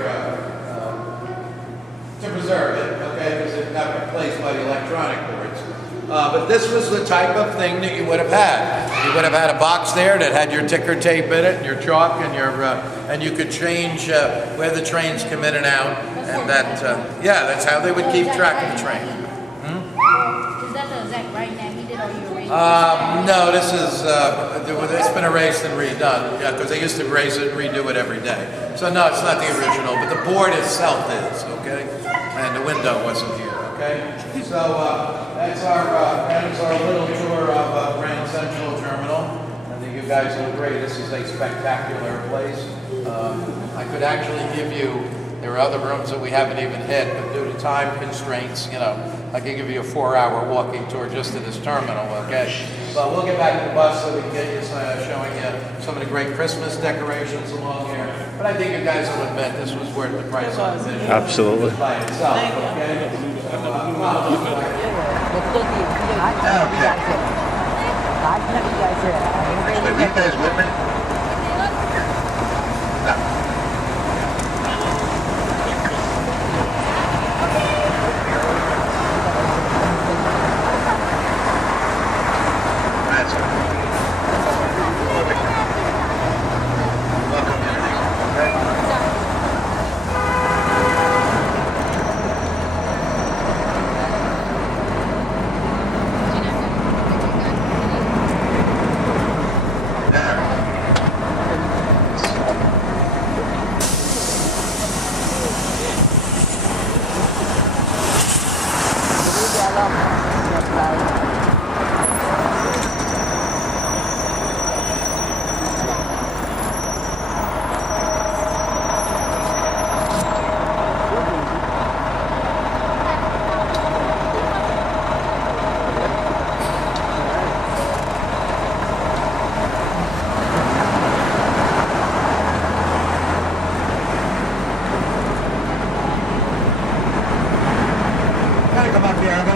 to preserve it, okay, because it got replaced by the electronic boards. But this was the type of thing that you would have had. You would have had a box there that had your ticker tape in it, and your chalk, and your and you could change where the trains come in and out, and that yeah, that's how they would keep track of the train. Is that the exact right now? He did all your arrangements? No, this is it's been erased and redone. Yeah, because they used to erase it and redo it every day. So no, it's not the original, but the board itself is, okay, and the window wasn't here. Okay, so that's our little tour of Grand Central Terminal. I think you guys will agree this is a spectacular place. I could actually give you, there are other rooms that we haven't even hit, but due to time constraints, you know, I can give you a 4-hour walking tour just to this terminal, okay? But we'll get back to the bus so we can get you showing you some of the great Christmas decorations along here. But I think you guys will admit this was worth the price of admission. Absolutely. By itself, okay? Are you guys with me? That's it. Welcome, okay?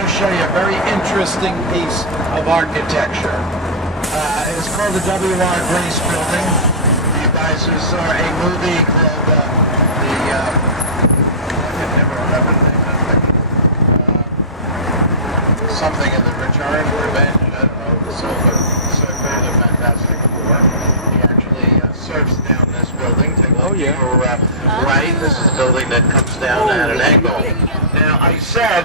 Show you a very interesting piece of architecture. It's called the W.R. Grace Building. You guys who saw a movie called I can never remember the name of it. Something of the Return, Revenge, I don't know, Surfer, the Fantastic Four. He actually surfs down this building. Take a look to your right. This is a building that comes down at an angle. Now, I said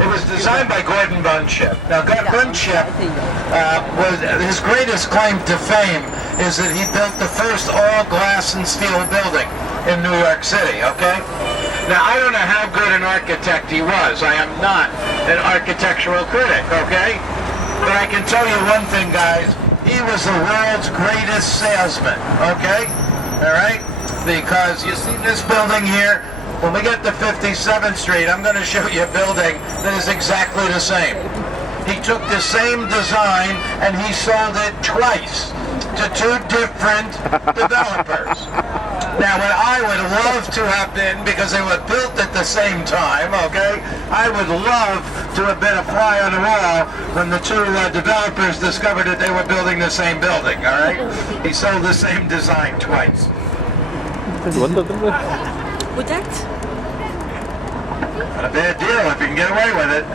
it was designed by Gordon Bunship. Now, Bunship was his greatest claim to fame is that he built the first all-glass and steel building in New York City, okay? Now, I don't know how good an architect he was. I am not an architectural critic, okay? But I can tell you one thing, guys. He was the world's greatest salesman, okay? All right? Because you see this building here? When we get to 57th Street, I'm going to show you a building that is exactly the same. He took the same design and he sold it twice to two different developers. Now, what I would love to have been, because they were built at the same time, okay, I would love to have been a fly on the wall when the two developers discovered that they were building the same building, all right? He sold the same design twice. We did. Not a bad deal if you can get away with it.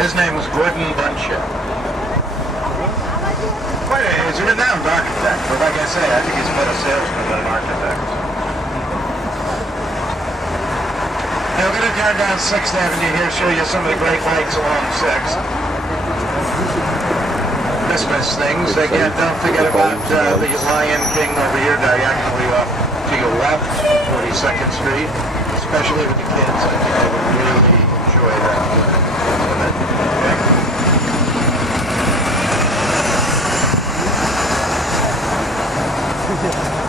His name was Gordon Bunchett. He's a renowned architect, but like I say, I think he's a better salesman than an architect. Now we're going to turn down 6th Avenue here, show you some of the great lights along 6th. Christmas things. Again, don't forget about the Lion King over here, diagonally off to your left, 42nd Street. Especially with the kids, I think they would really enjoy that. Okay?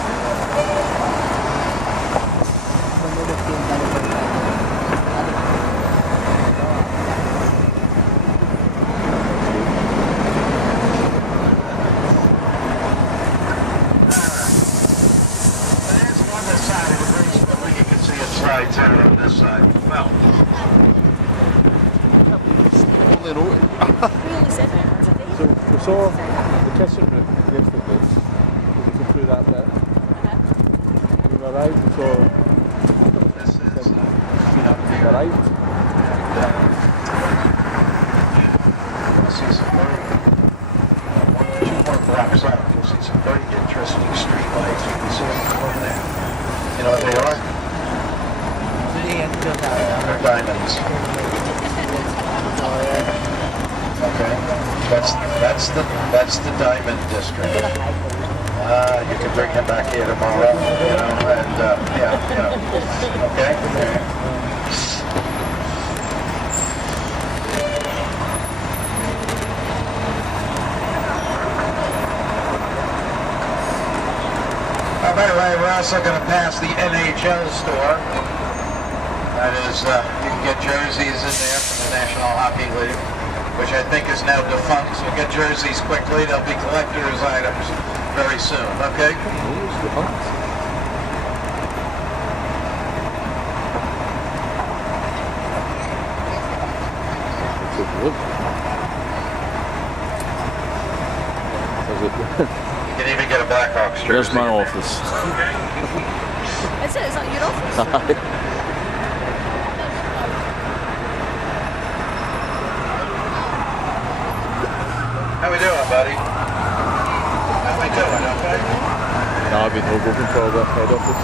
On this side. Well, So we saw the kitchen room yesterday. We come through that bit. We were right, so this is we here. were right. You'll see some very, 2 more blocks out, you'll see some very interesting street lights. You can see them over there. You know what they are? They're diamonds. Okay, that's the diamond district. You can bring him back here tomorrow, you know, and okay. By the way, we're also going to pass the NHL store. That is, you can get jerseys in there from the National Hockey League, which I think is now defunct. So get jerseys quickly. They'll be collector's items very soon, okay? You can even get a Blackhawks jersey. There's my office. Is it? Is that your office? How we doing, buddy? How we doing, okay? No, I've been no control of the head office.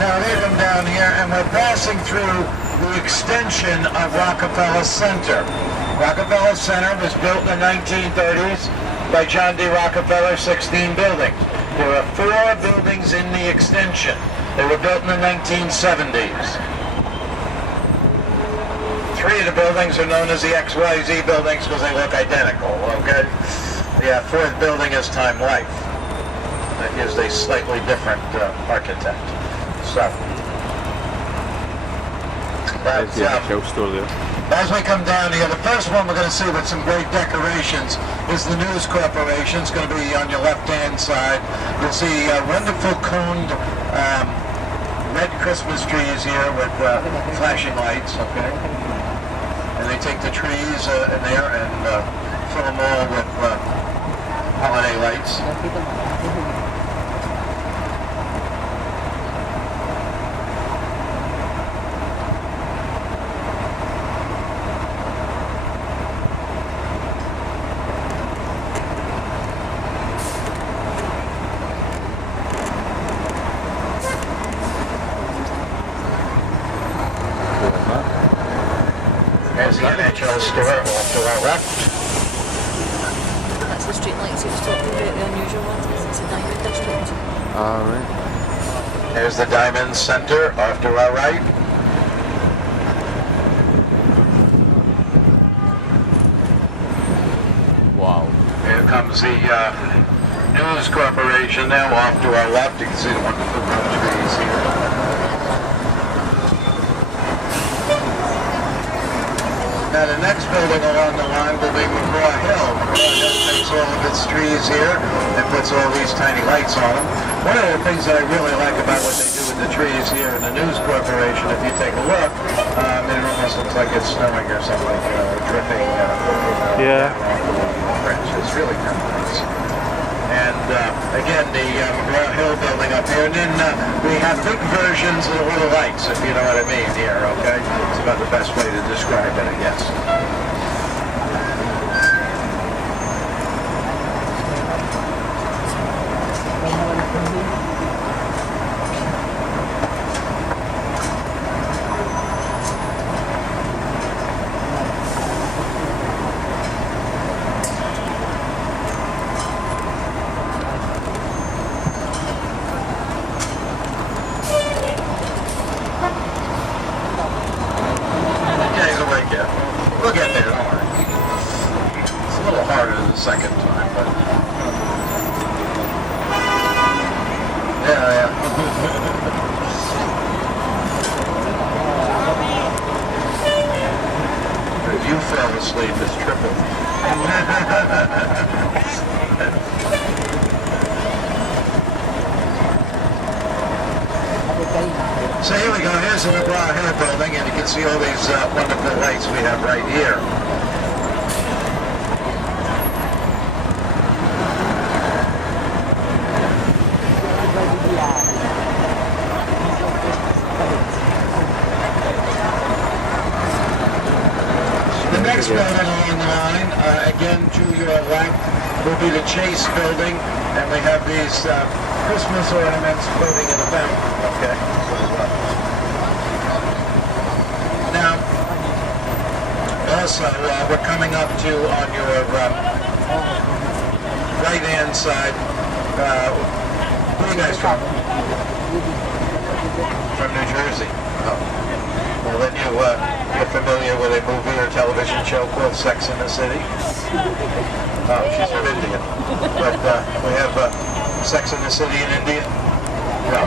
Now they come down here and we're passing through the extension of Rockefeller Center. Rockefeller Center was built in the 1930s by John D. Rockefeller, 16 buildings. There are 4 buildings in the extension. They were built in the 1970s. 3 of the buildings are known as the XYZ buildings because they look identical, okay? The 4th building is Time Life. That gives a slightly different architect. So, There's the NHL store there. as we come down here, the first one we're going to see with some great decorations is the News Corporation. It's going to be on your left-hand side. You'll see wonderful coned red Christmas trees here with flashing lights, okay? And they take the trees in there and fill them all with holiday lights. There's the NHL store off to our left. That's the street lights he was talking about, the unusual ones, because it's a diamond district. Alright. There's the Diamond Center off to our right. Here comes the News Corporation now off to our left. You can see the wonderful trees here. Now the next building along the line will be McGraw Hill. McGraw Hill takes all of its trees here and puts all these tiny lights on them. One of the things that I really like about what they do with the trees here in the News Corporation, if you take a look, it almost looks like it's snowing or something, dripping. Yeah. It's really kind of nice. And again, the McGraw Hill building up here. And then we have big versions of the little lights, if you know what I mean here, okay? It's about the best way to describe it, I guess. We'll get there, don't worry. It's a little harder the second time, but... Yeah. If you fell asleep, it's triple. So here we go, here's the McGraw Hill building, and you can see all these wonderful lights we have right here. The next building along the line, again to your left, will be the Chase building, and we have these Christmas ornaments floating in the fountain, okay? Now, also, we're coming up to, on your right-hand side, where are you guys from? From New Jersey. Oh. Well, then you're familiar with a movie or television show called Sex and the City? Oh, she's from India. But we have Sex and the City in India? No,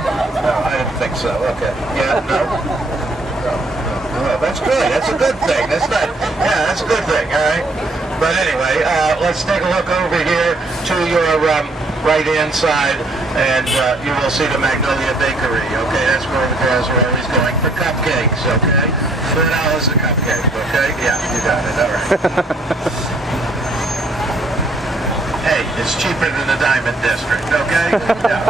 I didn't think so. Okay. Yeah, no? No, that's good. That's a good thing. That's not, yeah, that's a good thing, all right? But anyway, let's take a look over here to your right-hand side, and you will see the Magnolia Bakery, okay? That's where the girls are always going for cupcakes, okay? $4 a cupcake, okay? Yeah, you got it, all right. Hey, it's cheaper than the Diamond District, okay? Yeah.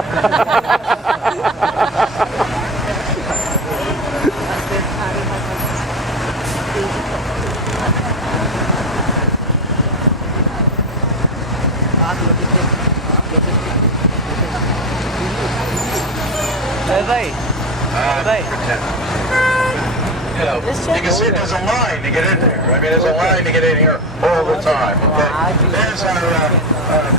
You know, you can see there's a line to get in there. I mean, there's a line to get in here all the time. Okay? There's our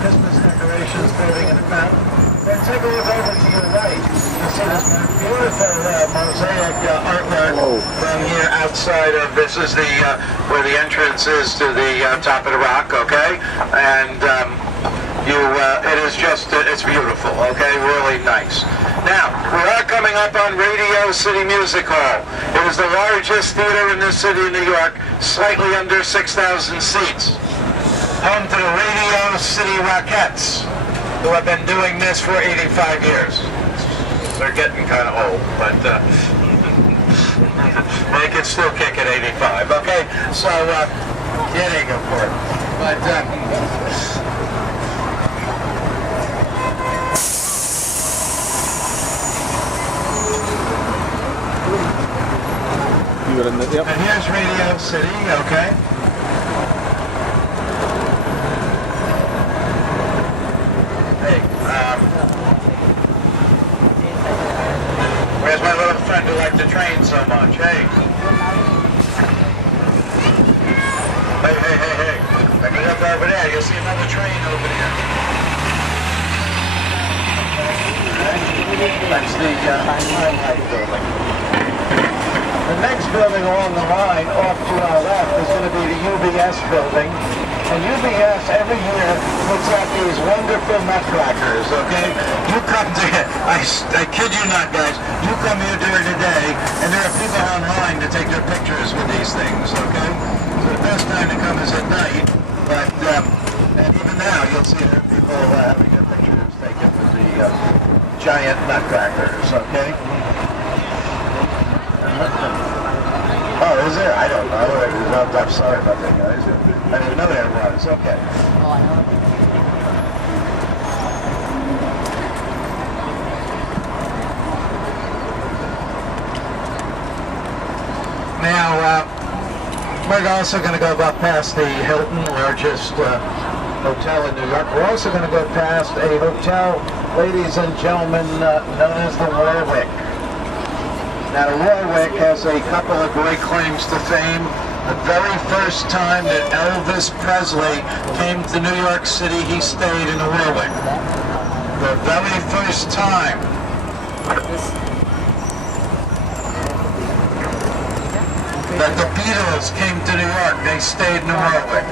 Christmas decorations building in the fountain. Then take a look over to your right. You see this beautiful mosaic artwork from here outside of, this is the where the entrance is to the top of the rock, okay? And it is just, it's beautiful, okay? Really nice. Now, we are coming up on Radio City Music Hall. It is the largest theater in the city of New York, slightly under 6,000 seats. Home to the Radio City Rockettes, who have been doing this for 85 years. They're getting kind of old, but they can still kick at 85, okay? So, yeah, they go for it. But, Yep. and here's Radio City, okay? Hey, where's my little friend who liked to train so much? Hey. Hey. I can look over there. You'll see another train over there. That's the Highlight building. The next building along the line, off to our left, is going to be the UBS building. And UBS every year puts out these wonderful nutcrackers, okay? You come to, I kid you not, guys, you come here during the day, and there are people online to take their pictures with these things, okay? So the best time to come is at night, but, and even now, you'll see there are people having their pictures taken with the giant nutcrackers, okay? Oh, is there? I don't know. I'm sorry about that, guys. I didn't know there was. Okay. Now, we're also going to go up past the Hilton, largest hotel in New York. We're also going to go past a hotel, ladies and gentlemen, known as the Warwick. Now, Warwick has a couple of great claims to fame. The very first time that Elvis Presley came to New York City, he stayed in the Warwick. The very first time. That the Beatles came to New York, they stayed in the Warwick.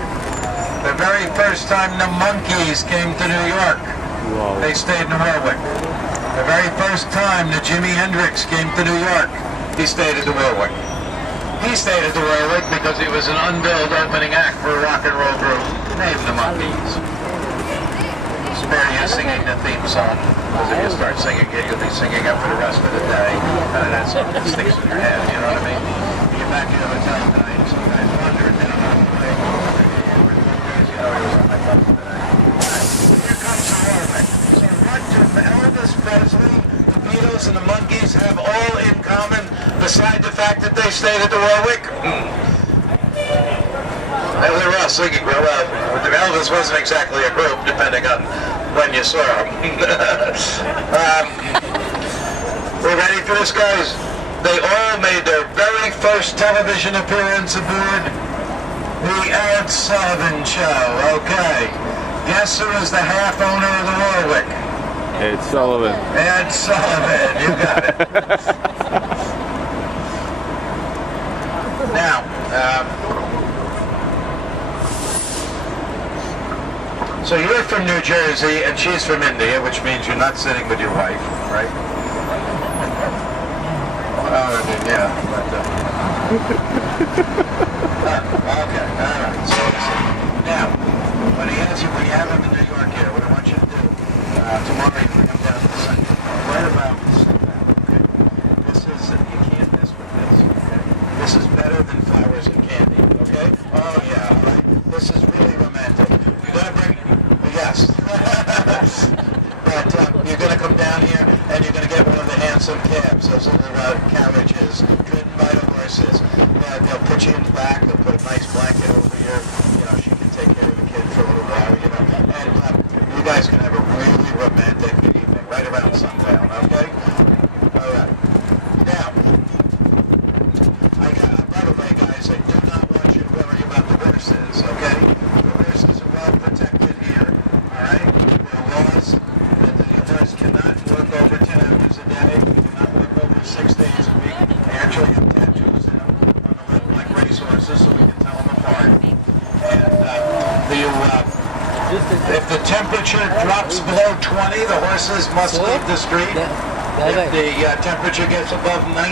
The very first time the Monkees came to New York, they stayed in the Warwick. The very first time that Jimi Hendrix came to New York, he stayed at the Warwick. He stayed at the Warwick because he was an unbilled opening act for a rock and roll group named the Monkees. Spare you singing the theme song, because if you start singing it, you'll be singing it for the rest of the day, and that song sticks in your head, you know what I mean? You get back to the hotel tonight, some guys wander it down on the way. You know, it was on my phone today. Here comes the Warwick. So what do Elvis Presley, the Beatles, and the Monkees have all in common, beside the fact that they stayed at the Warwick? They were all singing real well. Elvis wasn't exactly a group, depending on when you saw him. We're ready for this, guys? They all made their very first television appearance aboard the Ed Sullivan Show. Okay. Guess who was the half owner of the Warwick? Ed Sullivan. Ed Sullivan, you got it. Now, so you're from New Jersey and she's from India, which means you're not sitting with your wife, right? Yeah. Okay, all right. So now, when you have him in New York here, what I want you to do, tomorrow you bring him down to the center, right about the center, okay? This is, you can't mess with this, okay? This is better than flowers and candy, okay? Oh yeah, all right. This is really romantic. You're gonna bring, yes. But you're gonna come down here and you're gonna get one of the handsome cabs, those little carriages, driven by the horses. They'll put you in the back, they'll put a nice blanket over you, you know, she can take care of the kid for a little while, you know, and you guys can have a really romantic evening right around sundown, okay? All right. Now, by the way, guys, I do not want you to worry about the horses, okay? The horses are well protected here, all right? There are laws that the horse cannot work over 10 hours a day, cannot work over 6 days a week. They actually have tattoos in them on the lip like racehorses, so we can tell them apart. And if the temperature drops below 20, the horses must leave the street. If the temperature gets above 90,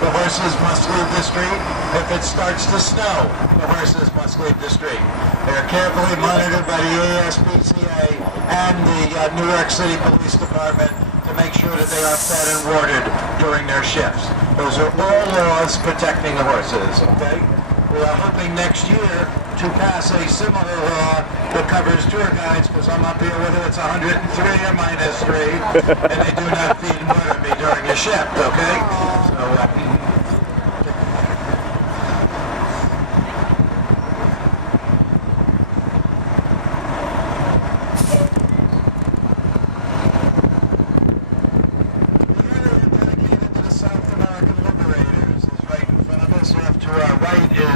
the horses must leave the street. If it starts to snow, the horses must leave the street. They're carefully monitored by the ASPCA and the New York City Police Department to make sure that they are fed and watered during their shifts. Those are all laws protecting the horses, okay? We are hoping next year to pass a similar law that covers tour guides, because I'm up here whether it's 103 or -3, and they do not feed and water me during a shift, okay? So,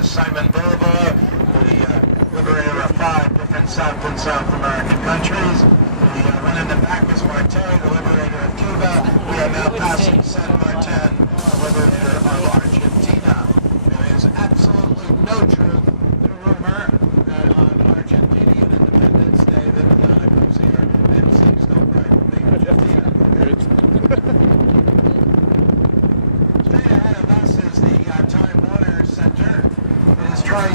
Simon Bolivar, the liberator of 5 different South and South American countries. The one in the back is Martin, the liberator of Cuba. We are now passing San Martin, the liberator of Argentina. There is absolutely no truth in a rumor that on Argentinian Independence Day that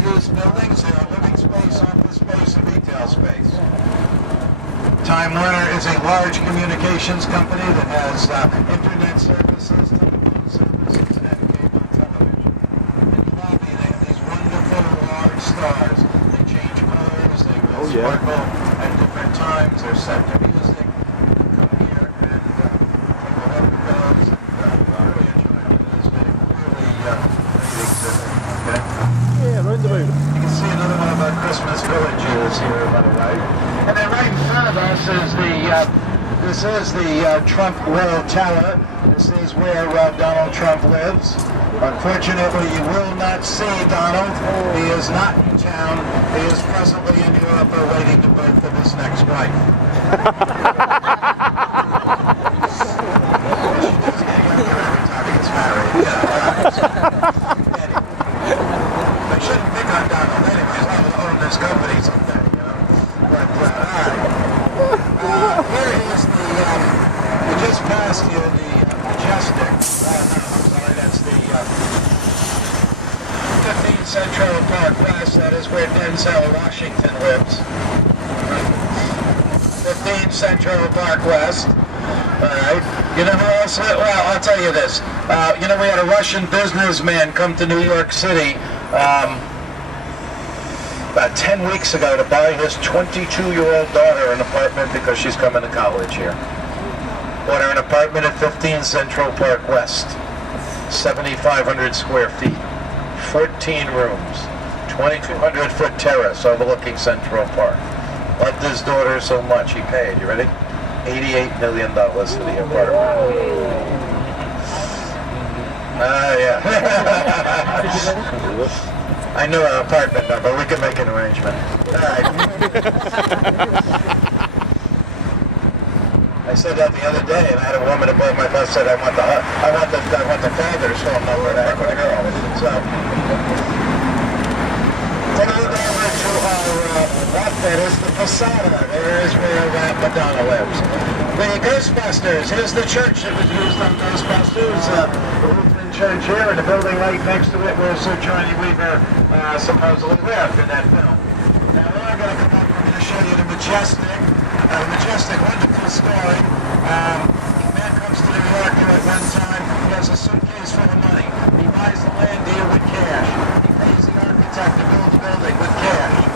use buildings. They are living space, office space, and retail space. Time Warner is a large communications company that has internet services, telephone services, and cable television. In the lobby, they have these wonderful large stars. They change colors, they will sparkle at different times. They're set to music. Come here and take a look at those. Really enjoy it. It's been really great exhibit. Okay? Yeah, roundabout. You can see another one of our Christmas villages here, by the way. And then right in front of us is the Trump World Tower. This is where Donald Trump lives. Unfortunately, you will not see Donald. He is not in town. He is presently in Europe awaiting the birth of his next wife. I shouldn't pick on Donald anyways. I will own this company someday, you know. But, all right. Here is we just passed here the Majestic. No, I'm sorry, that's the 15 Central Park West. That is where Denzel Washington lives. 15 Central Park West. All right. You know who else? Well, I'll tell you this. You know, we had a Russian businessman come to New York City about 10 weeks ago to buy his 22-year-old daughter an apartment because she's coming to college here. Bought her an apartment at 15 Central Park West. 7,500 square feet. 14 rooms. 2,200-foot terrace overlooking Central Park. Loved his daughter so much he paid, you ready? $88 million for the apartment. Yeah. I knew an apartment number. We could make an arrangement. All right. I said that the other day, and I had a woman above my bus said, I want the father's phone number, and I put a girl. So, take a look over to our left. That is the Posada. There is where Madonna lives. The Ghostbusters. Here's the church that was used on Ghostbusters. The Lutheran church here, and the building right next to it where Sir Johnny Weaver supposedly lived in that film. Now we're going to come up. We're going to show you the Majestic. Majestic, wonderful story. A man comes to New York at one time. He has a suitcase full of money. He buys the land deal with cash. He pays the architect to build the building with cash.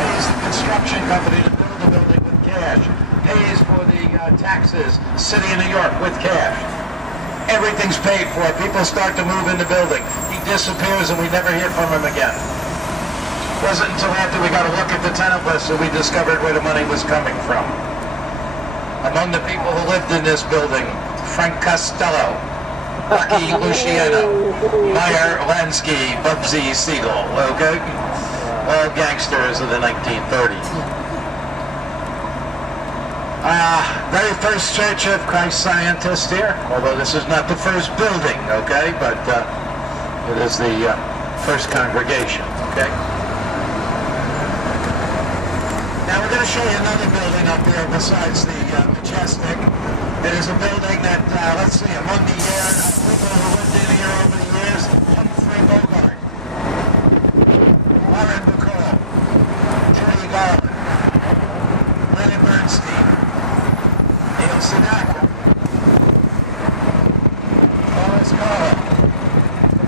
Pays the construction company to build the building with cash. Pays for the taxes, city of New York, with cash. Everything's paid for. People start to move in the building. He disappears and we never hear from him again. It wasn't until after we got a look at the tenant list that we discovered where the money was coming from. Among the people who lived in this building, Frank Costello, Rocky Luciano, Meyer Lansky, Bubsy Siegel, okay? All gangsters of the 1930s. Very first Church of Christ Scientist here, although this is not the first building, okay? But it is the first congregation, okay? Now we're going to show you another building up there besides the Majestic. It is a building that, let's see, among the people who lived in here over the years, Humphrey Bogart, Warren McCall, Judy Garland, Leonard Bernstein, Neil Sedaka, Forrest Gump.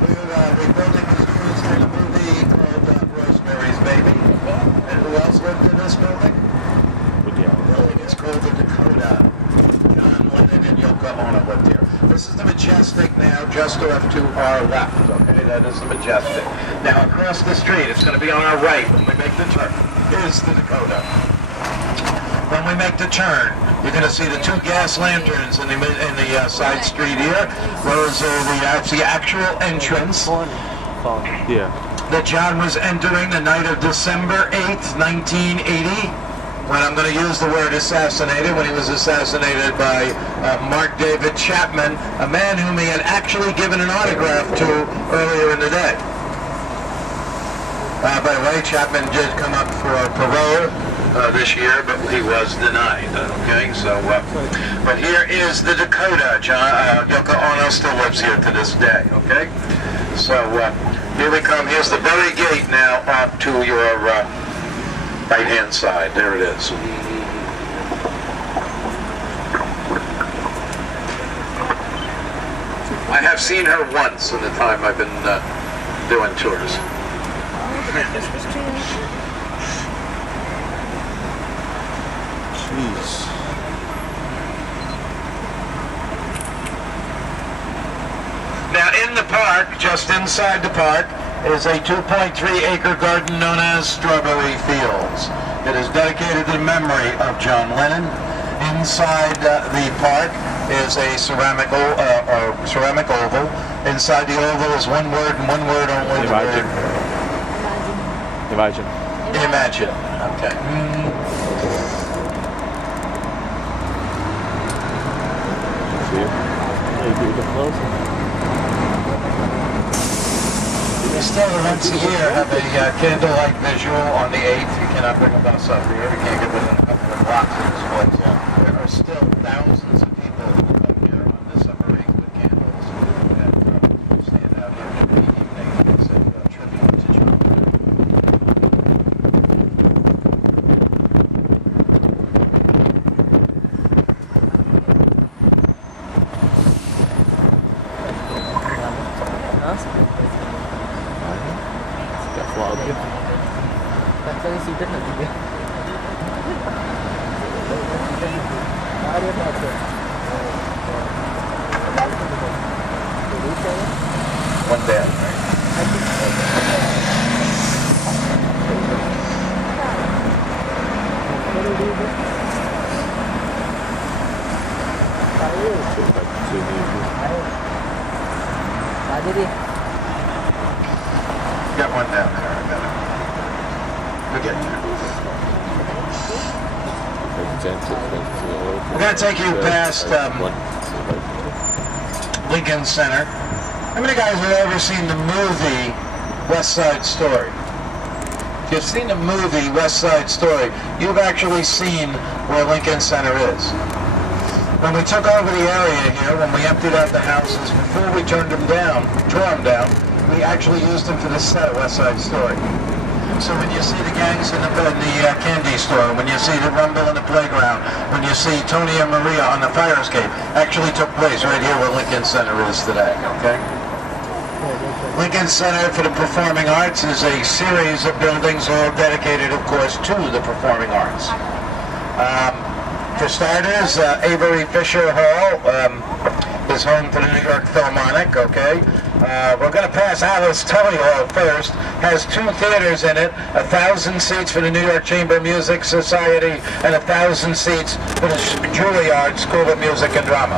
The building was used in a movie called Rosemary's Baby. And who else lived in this building? The building is called the Dakota. John Lennon and Yoko Ono lived here. This is the Majestic now, just off to our left. Okay, that is the Majestic. Now across the street, it's going to be on our right when we make the turn, is the Dakota. When we make the turn, you're going to see the two gas lanterns in the side street here. Those are the actual entrance. Yeah. That John was entering the night of December 8th, 1980, when I'm going to use the word assassinated, when he was assassinated by Mark David Chapman, a man whom he had actually given an autograph to earlier in the day. By the way, Chapman did come up for parole this year, but he was denied, okay? So, but here is the Dakota. Yoko Ono still lives here to this day, okay? So, Here we come. Here's the very gate now off to your right-hand side. There it is. I have seen her once in the time I've been doing tours. Jeez. Now in the park, just inside the park, is a 2.3-acre garden known as Strawberry Fields. It is dedicated in memory of John Lennon. Inside the park is a ceramic oval. Inside the oval is one word and one word only. Imagine. Imagine. Imagine. Okay. See it? Beautiful. We still once a year have a candlelight visual on the 8th. You cannot bring a bus up here. You can't get within a couple of blocks of this place. There are still thousands of people who come here on December 8th with candles and stand out here for the evening as a tribute to John. One down, right? Got one down there. I got it. We'll get there. We're going to take you past Lincoln Center. How many guys have ever seen the movie West Side Story? If you've seen the movie West Side Story, you've actually seen where Lincoln Center is. When we took over the area here, when we emptied out the houses, before we tore them down, we actually used them for the set of West Side Story. So when you see the gangs in the candy store, when you see the rumble in the playground, when you see Tony and Maria on the fire escape, actually took place right here where Lincoln Center is today, okay? Lincoln Center for the Performing Arts is a series of buildings all dedicated, of course, to the performing arts. For starters, Avery Fisher Hall is home to the New York Philharmonic, okay? We're going to pass Alice Tully Hall first. Has 2 theaters in it, 1,000 seats for the New York Chamber Music Society and 1,000 seats for the Juilliard School of Music and Drama.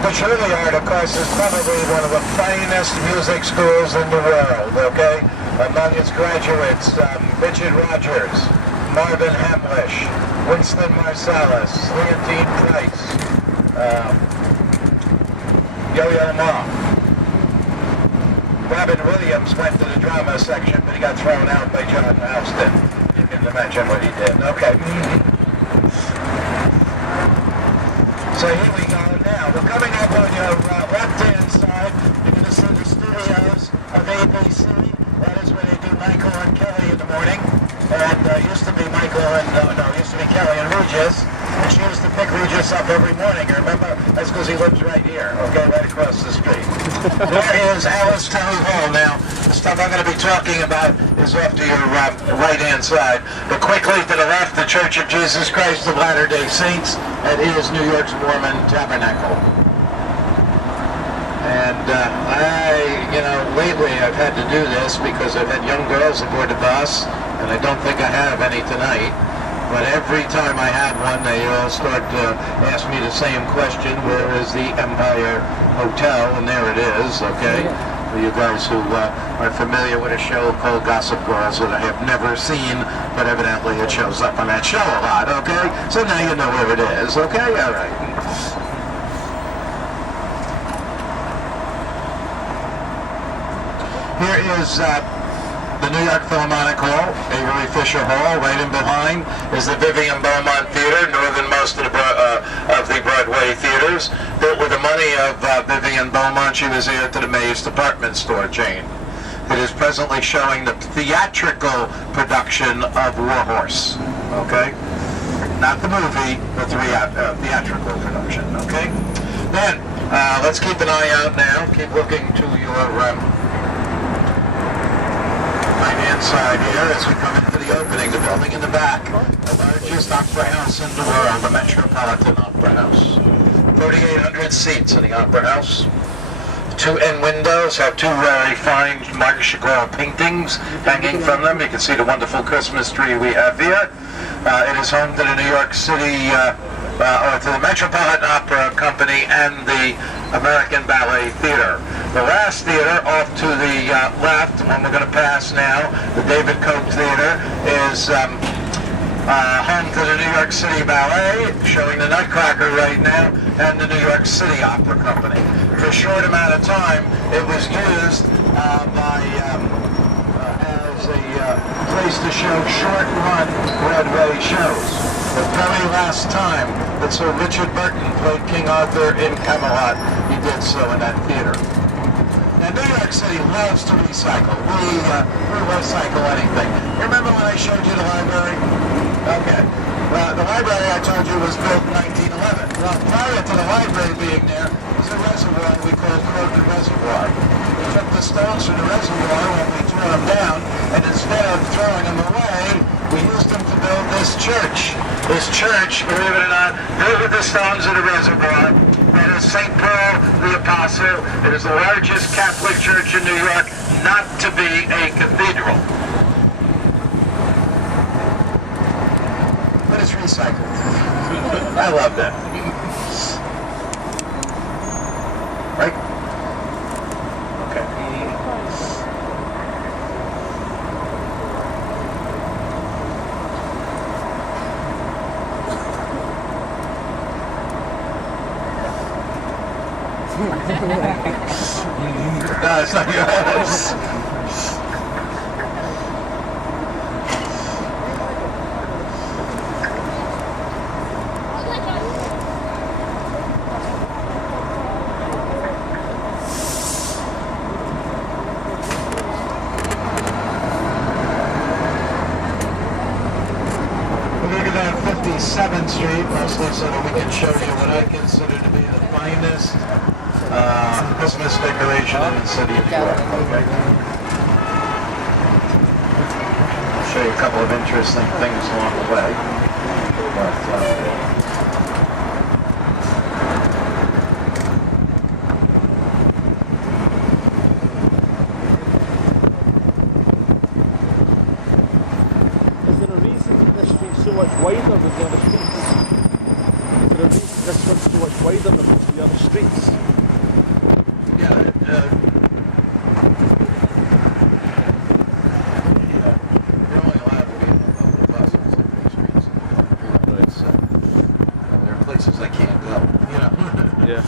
The Juilliard, of course, is probably one of the finest music schools in the world, okay? Among its graduates, Richard Rogers, Marvin Hamlish, Winston Marsalis, Leontine Price, Yo-Yo Ma. Robin Williams went to the drama section, but he got thrown out by John Huston. You can imagine what he did. Okay. So here we go now. We're coming up on your left-hand side. You're going to see the studios of ABC. That is where they do Michael and Kelly in the morning. And used to be Michael and, used to be Kelly and Regis. And she used to pick Regis up every morning. You remember? That's because he lives right here, okay, right across the street. There is Alice Tully Hall. Now, the stuff I'm going to be talking about is off to your right-hand side. But quickly to the left, the Church of Jesus Christ of Latter-day Saints. That is New York's Mormon Tabernacle. And lately I've had to do this because I've had young girls aboard the bus, and I don't think I have any tonight. But every time I have one, they all start to ask me the same question: where is the Empire Hotel? And there it is, okay? For you guys who are familiar with a show called Gossip Girls that I have never seen, but evidently it shows up on that show a lot, okay? So now you know where it is, okay? All right. Here is the New York Philharmonic Hall, Avery Fisher Hall. Right in behind is the Vivian Beaumont Theater, northernmost of the Broadway theaters, built with a money of Vivian Beaumont. She was heir to the Mays department store chain. It is presently showing the theatrical production of War Horse. Okay? Not the movie, but the theatrical production. Okay? Then, let's keep an eye out now. Keep looking to your right-hand side here as we come into the opening. The building in the back, the largest opera house in the world, the Metropolitan Opera House. 3,800 seats in the Opera House. Two end windows have two very fine Marc Chagall paintings hanging from them. You can see the wonderful Christmas tree we have here. It is home to the New York City, or to the Metropolitan Opera Company and the American Ballet Theater. The last theater off to the left, the one we're going to pass now, the David Koch Theater, is home to the New York City Ballet, showing the Nutcracker right now, and the New York City Opera Company. For a short amount of time, it was used as a place to show short-run Broadway shows. The very last time that Sir Richard Burton played King Arthur in Camelot, he did so in that theater. Now, New York City loves to recycle. We recycle anything. Remember when I showed you the library? Okay. The library, I told you, was built in 1911. Well, prior to the library being there, was a reservoir we called Croton Reservoir. We took the stones from the reservoir when we tore them down, and instead of throwing them away, we used them to build this church. This church, believe it or not, built with the stones of the reservoir. It is St. Paul the Apostle. It is the largest Catholic church in New York not to be a cathedral. But it's recycled. I love that. Right? Okay. No, it's not yours. Street, mostly so that we can show you what I consider to be the finest Christmas decoration in the city of New York. Okay. I'll show you a couple of interesting things along the way. Is there a reason this street's so much wider than the other streets? Is there a reason this one's so much wider than most of the other streets? Yeah, you're only allowed to be in the local buses and big streets. But it's, there are places I can't go, you know. Yeah.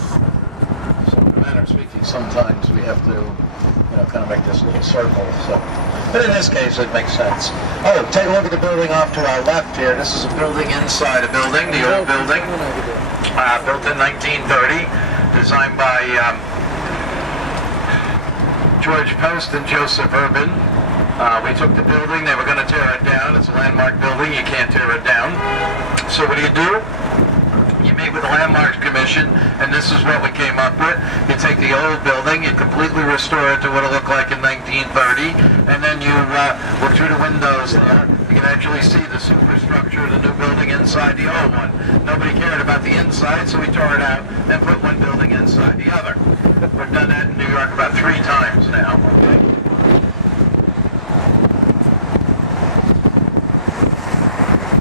So in a manner of speaking, sometimes we have to, kind of make this little circle. So, but in this case, it makes sense. Oh, take a look at the building off to our left here. This is a building inside a building, the old building, built in 1930, designed by George Post and Joseph Urban. We took the building, they were going to tear it down. It's a landmark building, you can't tear it down. So what do? You meet with the Landmarks Commission, and this is what we came up with. You take the old building, you completely restore it to what it looked like in 1930, and then you look through the windows there. You can actually see the superstructure of the new building inside the old one. Nobody cared about the inside, so we tore it out and put one building inside the other. We've done that in New York about 3 times now. Okay?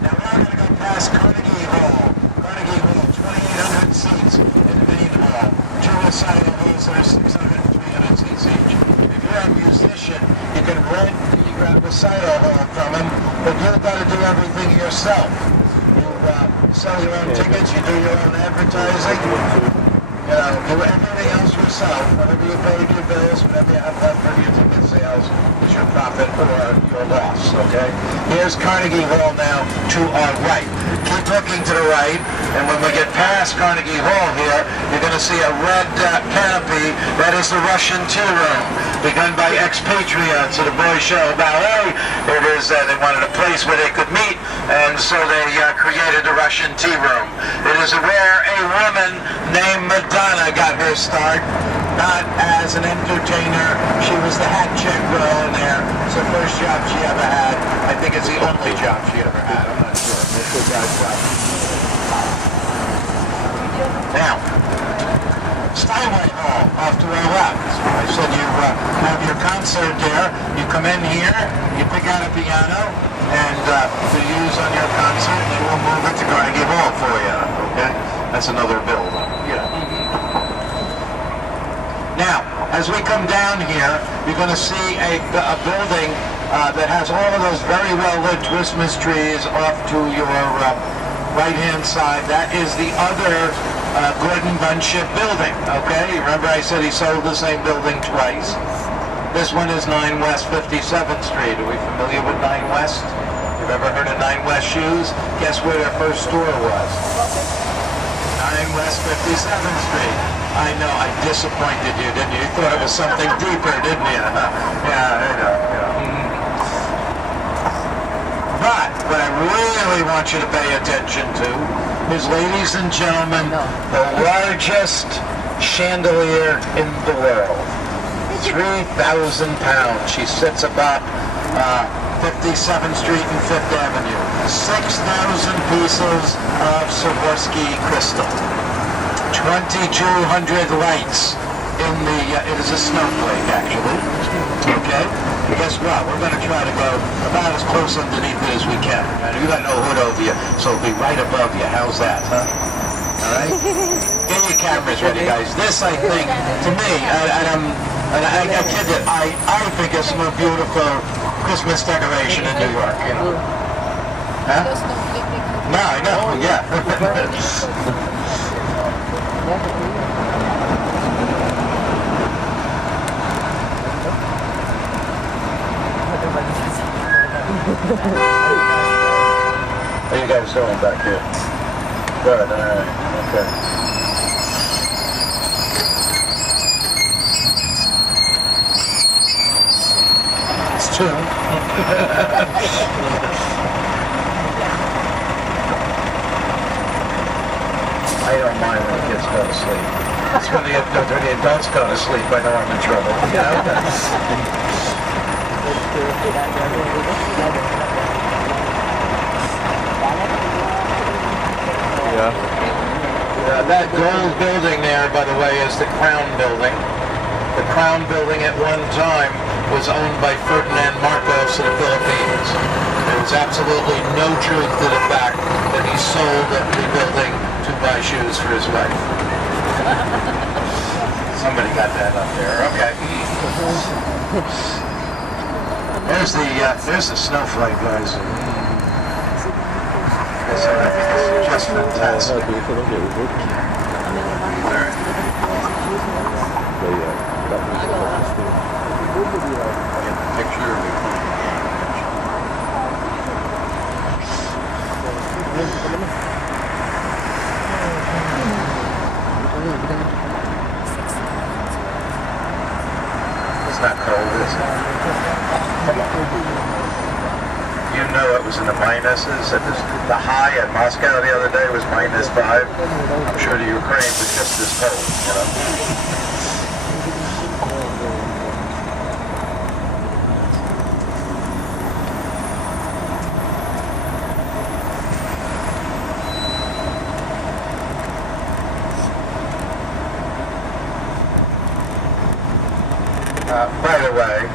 Now we're going to go past Carnegie Hall. 2,800 seats in the main hall. 2 recital halls that are 600 and 300 seats each. If you're a musician, you can rent a recital hall from them, but you've got to do everything yourself. You sell your own tickets, you do your own advertising. You know, do everything else yourself. Whatever you pay your bills, whatever you have left from your ticket sales is your profit or your loss, okay? Here's Carnegie Hall now to our right. Keep looking to the right, and when we get past Carnegie Hall here, you're going to see a red canopy. That is the Russian tea room, begun by expatriates of the Bolshoi Ballet. It is, they wanted a place where they could meet, and so they created the Russian tea room. It is where a woman named Madonna got her start, not as an entertainer. She was the hat chick girl in there. It's the first job she ever had. I think it's the only job she ever had. I'm not sure. Now, Steinway Hall, off to our left. I said you have your concert there. You come in here, you pick out a piano, and to use on your concert, and we'll move it to Carnegie Hall for you. Okay? That's another build. Yeah. Now, as we come down here, you're going to see a building that has all of those very well-lit Christmas trees off to your right-hand side. That is the other Gordon Bunship building, okay? Remember I said he sold the same building twice? This one is 9 West 57th Street. Are we familiar with 9 West? You've ever heard of 9 West Shoes? Guess where their first store was? 9 West 57th Street. I know, I disappointed you, didn't you? You thought it was something deeper, didn't you? Yeah, I know. But what I really want you to pay attention to is, ladies and gentlemen, the largest chandelier in the world. 3,000 pounds. She sits above 57th Street and 5th Avenue. 6,000 pieces of Swarovski crystal. 2,200 lights in the, it is a snowflake actually, okay? Guess what? We're going to try to go about as close underneath it as we can. And you got no hood over you, so it'll be right above you. How's that, huh? All right? Get your cameras ready, guys. This, I think, to me, I kid you, I think it's the most beautiful Christmas decoration in New York, you know? Huh? No, I know, yeah. How you guys doing back here? Good, alright, okay. It's two. I don't mind when the kids go to sleep. It's when the adults go to sleep, I know I'm in trouble. You know? That gold building there, by the way, is the Crown Building. The Crown Building at one time was owned by Ferdinand Marcos of the Philippines. There was absolutely no truth to the fact that he sold the building to buy shoes for his wife. Somebody got that up there. Okay. There's the snowflake, guys. It's just fantastic. It's not cold, is it? Come on. You know it was in the minuses. The high at Moscow the other day was -5. I'm sure the Ukraine was just as cold, you know. By the way,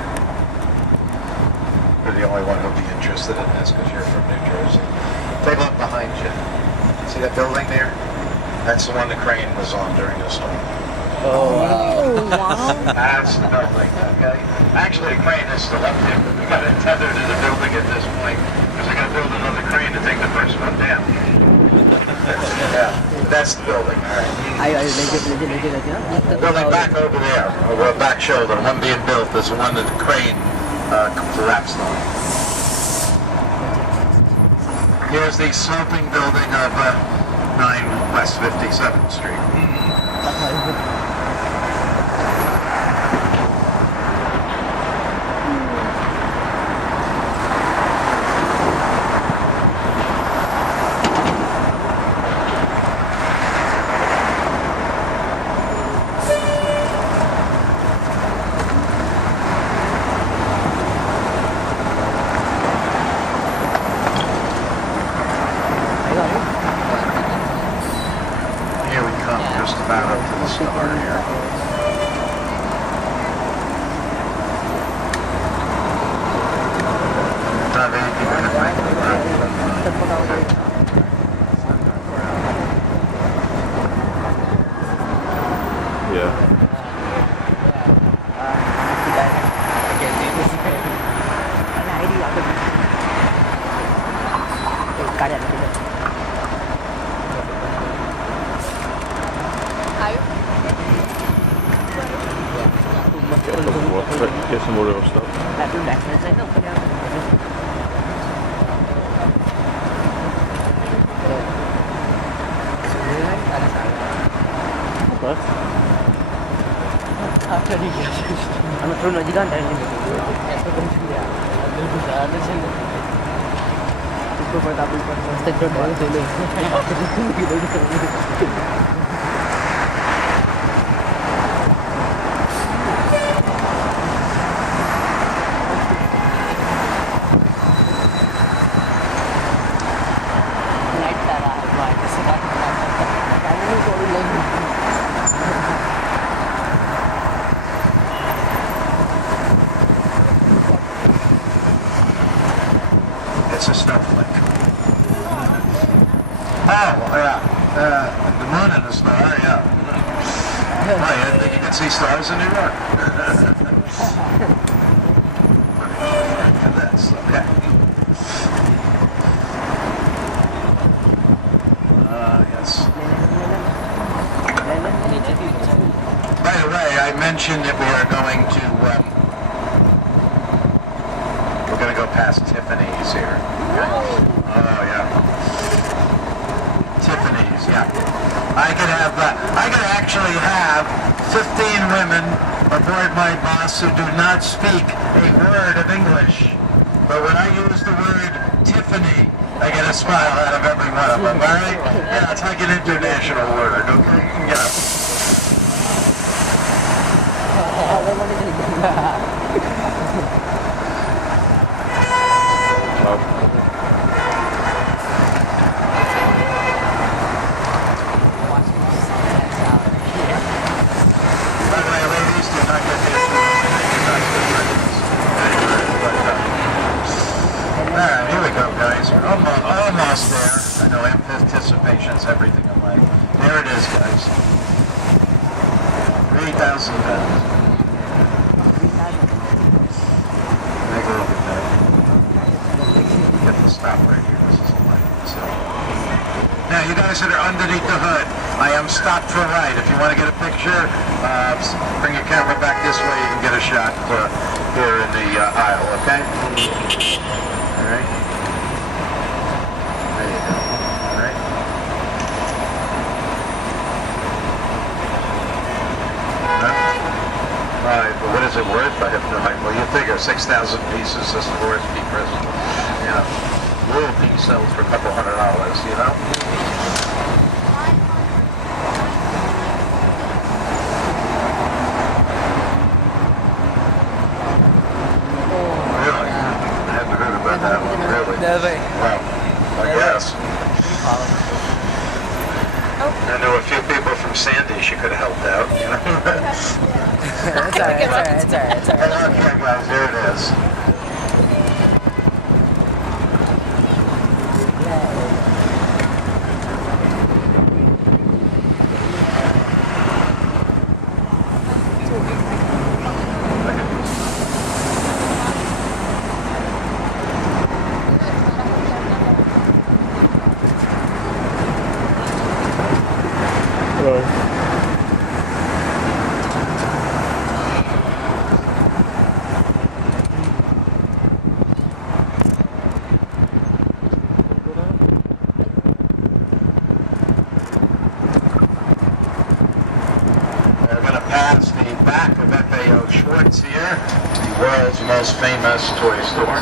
you're the only one who'll be interested in this because you're from New Jersey. Take a look behind you. See that building there? That's the one the crane was on during the storm. Oh, wow. That's the building, okay? Actually, the crane is still up there, but we got it tethered to the building at this point because they're going to build another crane to take the first one down. Yeah. That's the building. All right. legit. Building back over there, over the back shoulder. The one being built is the one that the crane collapsed on. Here's the sloping building of 9 West 57th Street. Here we come, just about up to the star here. Not anything in it, right? Yeah. Get some more real stuff. What? It's a snowflake. Oh, yeah. The moon and the star, yeah. Oh, you think you can see stars in New York? Look at this, okay. Yes. By the way, I mentioned that we are going to, we're going to go past Tiffany's here. Oh, yeah. Tiffany's, yeah. I could actually have 15 women aboard my bus who do not speak a word of English. But when I use the word Tiffany, I get a smile out of every one of them, all right? Yeah, it's like an international word, okay? Yeah. By the way, ladies, do not get the Alright, here we go, guys. We're almost there. I know anticipation's everything in life. There it is, guys. 3,000 pounds. Make a look at that. Get the stop right here. This is a light. So. Now, you guys that are underneath the hood, I am stopped for a ride. If you want to get a picture, bring your camera back this way. You can get a shot here in the aisle, okay? Alright. There you go. Alright. Alright, but what is it worth? I have no idea. Well, you figure 6,000 pieces is the worst be present. You know, little piece sells for a couple $100, you know? Really? I haven't heard about that one, really. Never. Well, I guess. I know a few people from Sandy she could have helped out, you know? It's alright. Okay, guys, here it is. We're going to pass the back of FAO Schwartz here, the world's most famous toy store.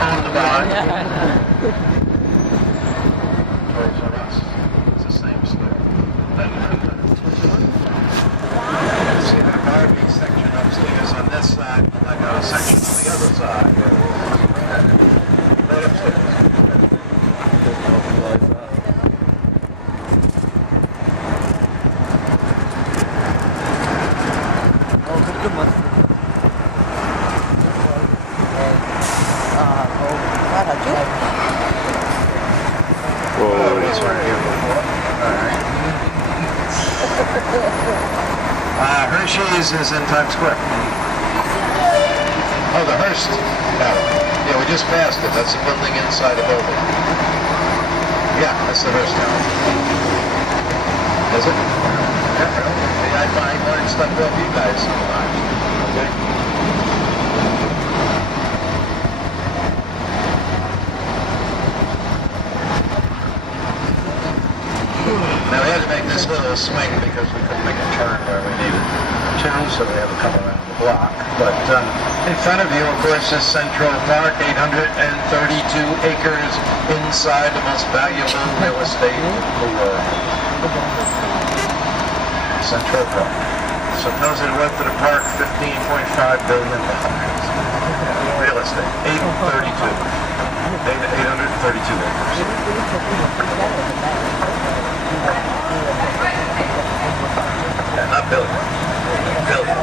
Owned by Toys R Us. It's the same store. See the Barbie section upstairs on this side, and I got a section on the other side. Right upstairs. Oh, these weren't here before. Alright. Hershey's is in Times Square. Oh, the Hearst. Yeah, we just passed it. That's the building inside the building. Yeah, that's the Hearst now. Is it? Yeah, really? I find learn stuff off you guys sometimes. Okay? Now we had to make this little swing because we couldn't make a turn where we needed to, so we had to come around the block. But in front of you, of course, is Central Park, 832 acres inside the most valuable real estate in the world. Central Park. Supposed worth of the park, $15.5 billion. Real estate, 832 acres. Yeah, not billion. Billion.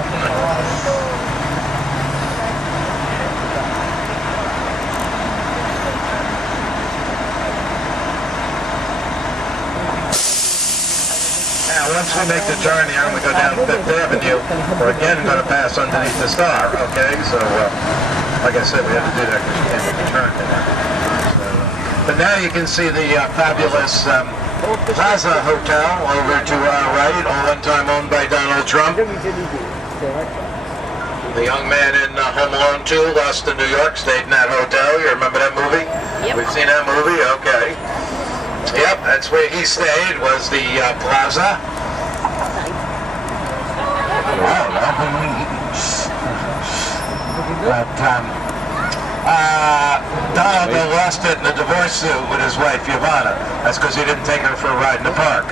Now, once we make the turn here and we go down Fifth Avenue, we're again going to pass underneath the star, okay? So, like I said, we had to do that because we can't make the turn there. So, but now you can see the fabulous Plaza Hotel over to our right, all one time owned by Donald Trump. The young man in Home Alone 2, Lost in New York, stayed in that hotel. You remember that movie? Yep. We've seen that movie? Okay. Yep, that's where he stayed, was the Plaza. But, Donald lost it in a divorce suit with his wife, Yvonne. That's because he didn't take her for a ride in the park.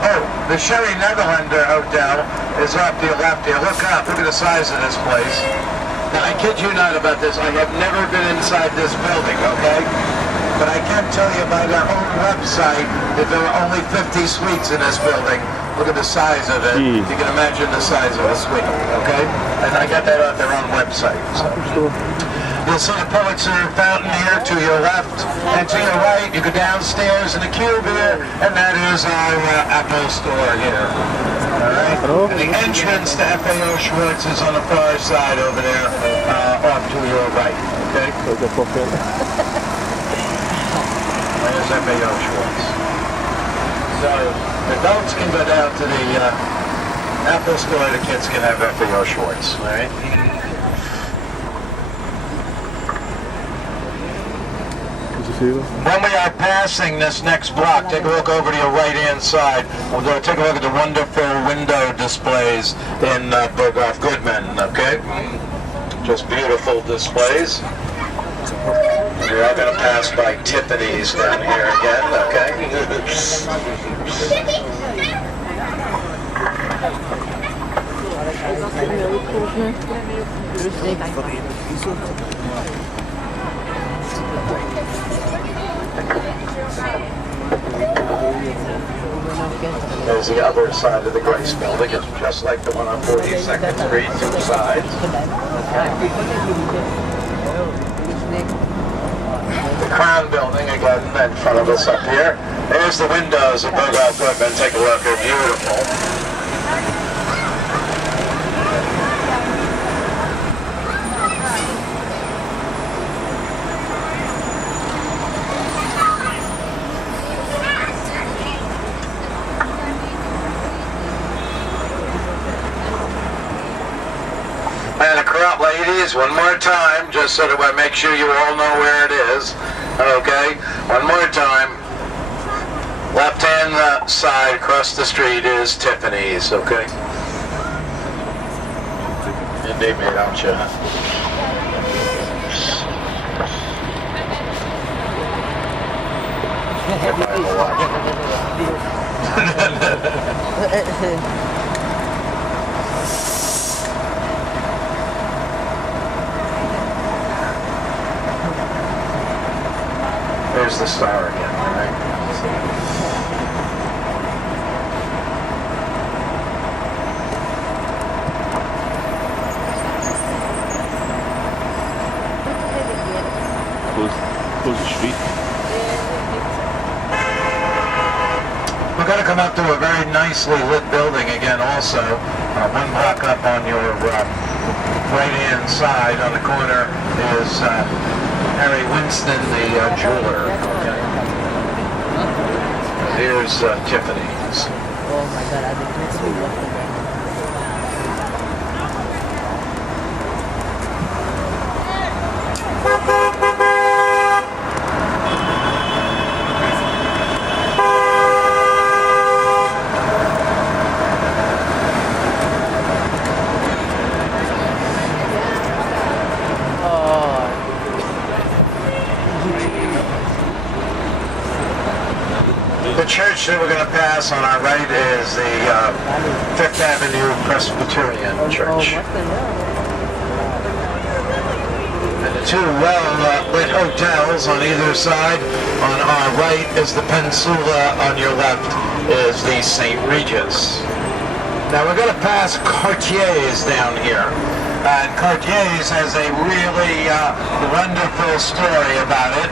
Oh, the Sherry Netherlander Hotel is off to your left here. Look up. Look at the size of this place. Now, I kid you not about this. I have never been inside this building, okay? But I can tell you by their own website that there are only 50 suites in this building. Look at the size of it. You can imagine the size of a suite, okay? And I got that on their own website. So. You'll see the Pulitzer Fountain here to your left, and to your right, you go downstairs in the cube here, and that is our Apple store here. All right? And the entrance to FAO Schwartz is on the far side over there, off to your right, okay? There's FAO Schwartz. So the adults can go down to the Apple store, the kids can have FAO Schwartz, all right? When we are passing this next block, take a look over to your right-hand side. We're going to take a look at the wonderful window displays in Berghoff Goodman, okay? Just beautiful displays. We're all going to pass by Tiffany's down here again, okay? There's the other side of the Grace Building. It's just like the one on 42nd Street, two sides. The Crown Building, again, in front of us up here. There's the windows of Berghoff Goodman. Take a look. They're beautiful. ladies, one more time, just so that I make sure you all know where it is. Okay, one more time. Left-hand side across the street is Tiffany's, okay? Indeed, mate, don't you? There's the star again, all right? Close the street. We're going to come up to a very nicely lit building again also. One block up on your right-hand side on the corner is Harry Winston, the jeweler. Okay. Here's Tiffany's. Oh my god, I didn't see what. The church that we're going to pass on our right is the Fifth Avenue Presbyterian Church. And the two well-lit hotels on either side. On our right is the Peninsula, on your left is the St. Regis. Now we're going to pass Cartier's down here. And Cartier's has a really wonderful story about it.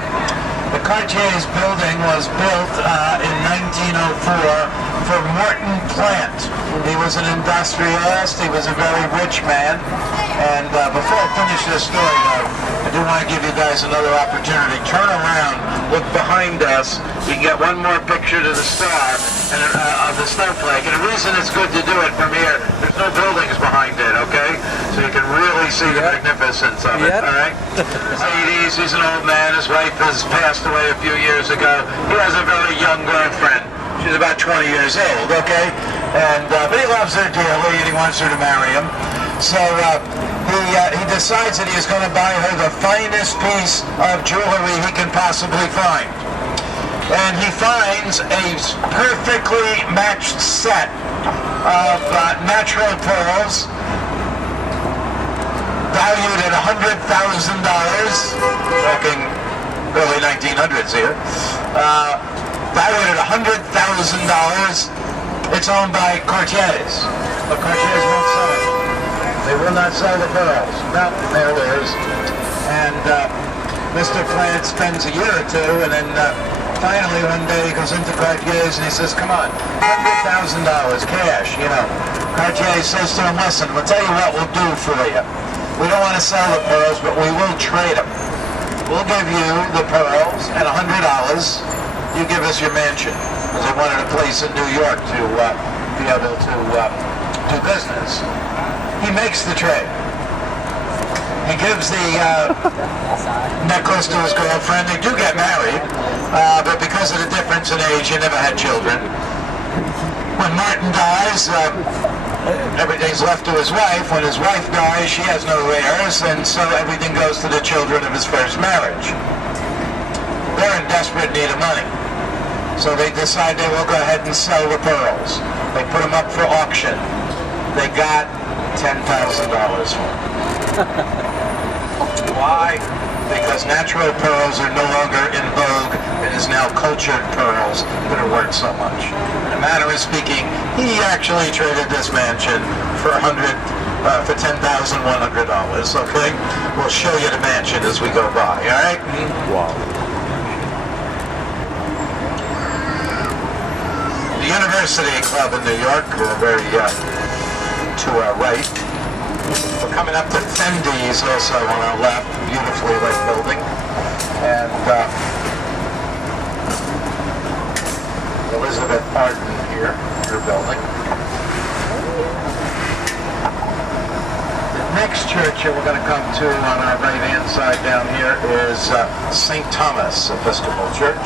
The Cartier's building was built in 1904 for Morton Plant. He was an industrialist. He was a very rich man. And before I finish this story, though, I do want to give you guys another opportunity. Turn around, look behind us. You can get one more picture to the star and of the snowflake. And the reason it's good to do it from here, there's no buildings behind it, okay? So you can really see the magnificence of it, all right? He's an old man. His wife has passed away a few years ago. He has a very young girlfriend. She's about 20 years old, okay? And but he loves her dearly and he wants her to marry him. So he decides that he's going to buy her the finest piece of jewelry he can possibly find. And he finds a perfectly matched set of natural pearls valued at $100,000, talking early 1900s here, valued at $100,000. It's owned by Cartier's, but Cartier's won't sell it. They will not sell the pearls. No, there it is. And Mr. Plant spends a year or two, and then finally one day he goes into Cartier's and he says, come on, $100,000 cash, you know. Cartier says to him, listen, we'll tell you what we'll do for you. We don't want to sell the pearls, but we will trade them. We'll give you the pearls at $100. You give us your mansion. Because they wanted a place in New York to be able to do business. He makes the trade. He gives the necklace to his girlfriend. They do get married, but because of the difference in age, he never had children. When Martin dies, everything's left to his wife. When his wife dies, she has no heirs, and so everything goes to the children of his first marriage. They're in desperate need of money. So they decide they will go ahead and sell the pearls. They put them up for auction. They got $10,000 for them. Why? Because natural pearls are no longer in vogue. It is now cultured pearls that are worth so much. In a manner of speaking, he actually traded this mansion for $10,100. Okay, we'll show you the mansion as we go by. All right? Wow. The University Club in New York, very to our right. We're coming up to Fendi's also on our left, beautifully lit building. And Elizabeth Arden here, your building. The next church picture we're going to come to on our right-hand side down here is St. Thomas Episcopal Church.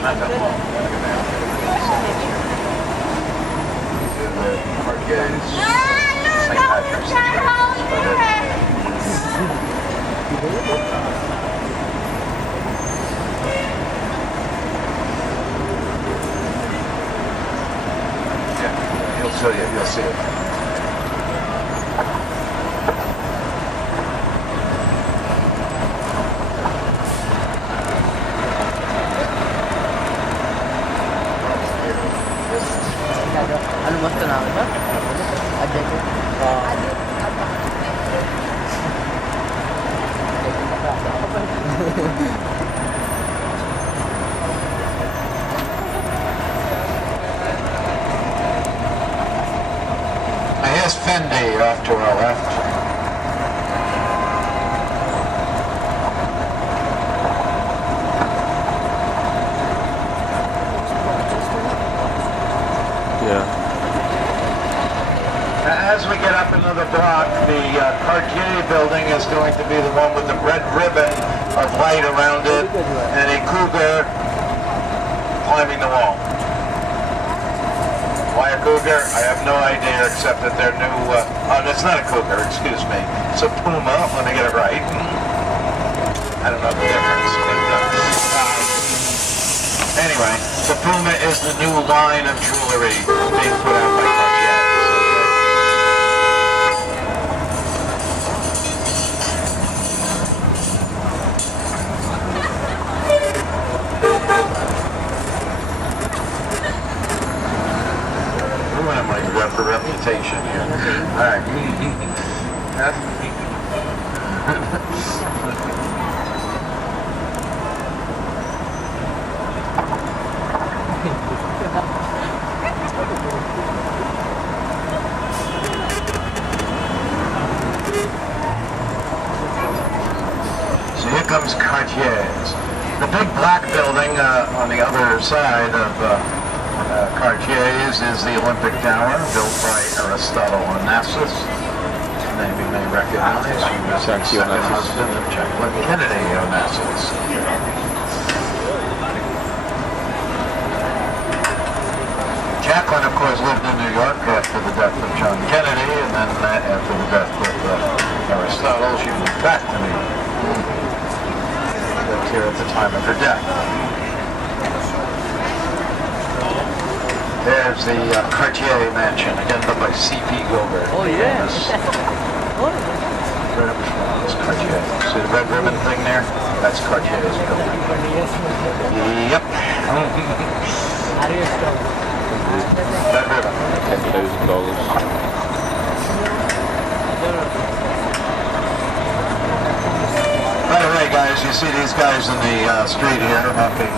Not that long. St. Patrick's Yeah, he'll show you. You'll see it. Ano mas ito namin ba? Adject ko. Here's Fendi off to our left. Yeah. As we get up another block, the Cartier building is going to be the one with the red ribbon of light around it and a cougar climbing the wall. Why a cougar? I have no idea except that their new, oh, it's not a cougar, excuse me. It's a puma, let me get it right. I don't know the difference. Anyway, the puma is the new line of jewelry being put out by Cartier. For reputation here. All right. So here comes Cartier's. The big black building on the other side of Cartier's is the Olympic Tower, built by Aristotle Onassis. His name you may recognize. He was the second husband of Jacqueline Kennedy Onassis. Jacqueline, of course, lived in New York after the death of John Kennedy, and then after the death of Aristotle, she moved back to New York. Lived here at the time of her death. There's the Cartier mansion, again built by C.P. Gilbert. Oh, yeah. It's Cartier. See the red ribbon thing there? That's Cartier's building. Yep. How do you spell it? Red ribbon. $10,000. By the way, guys, you see these guys in the street here hawking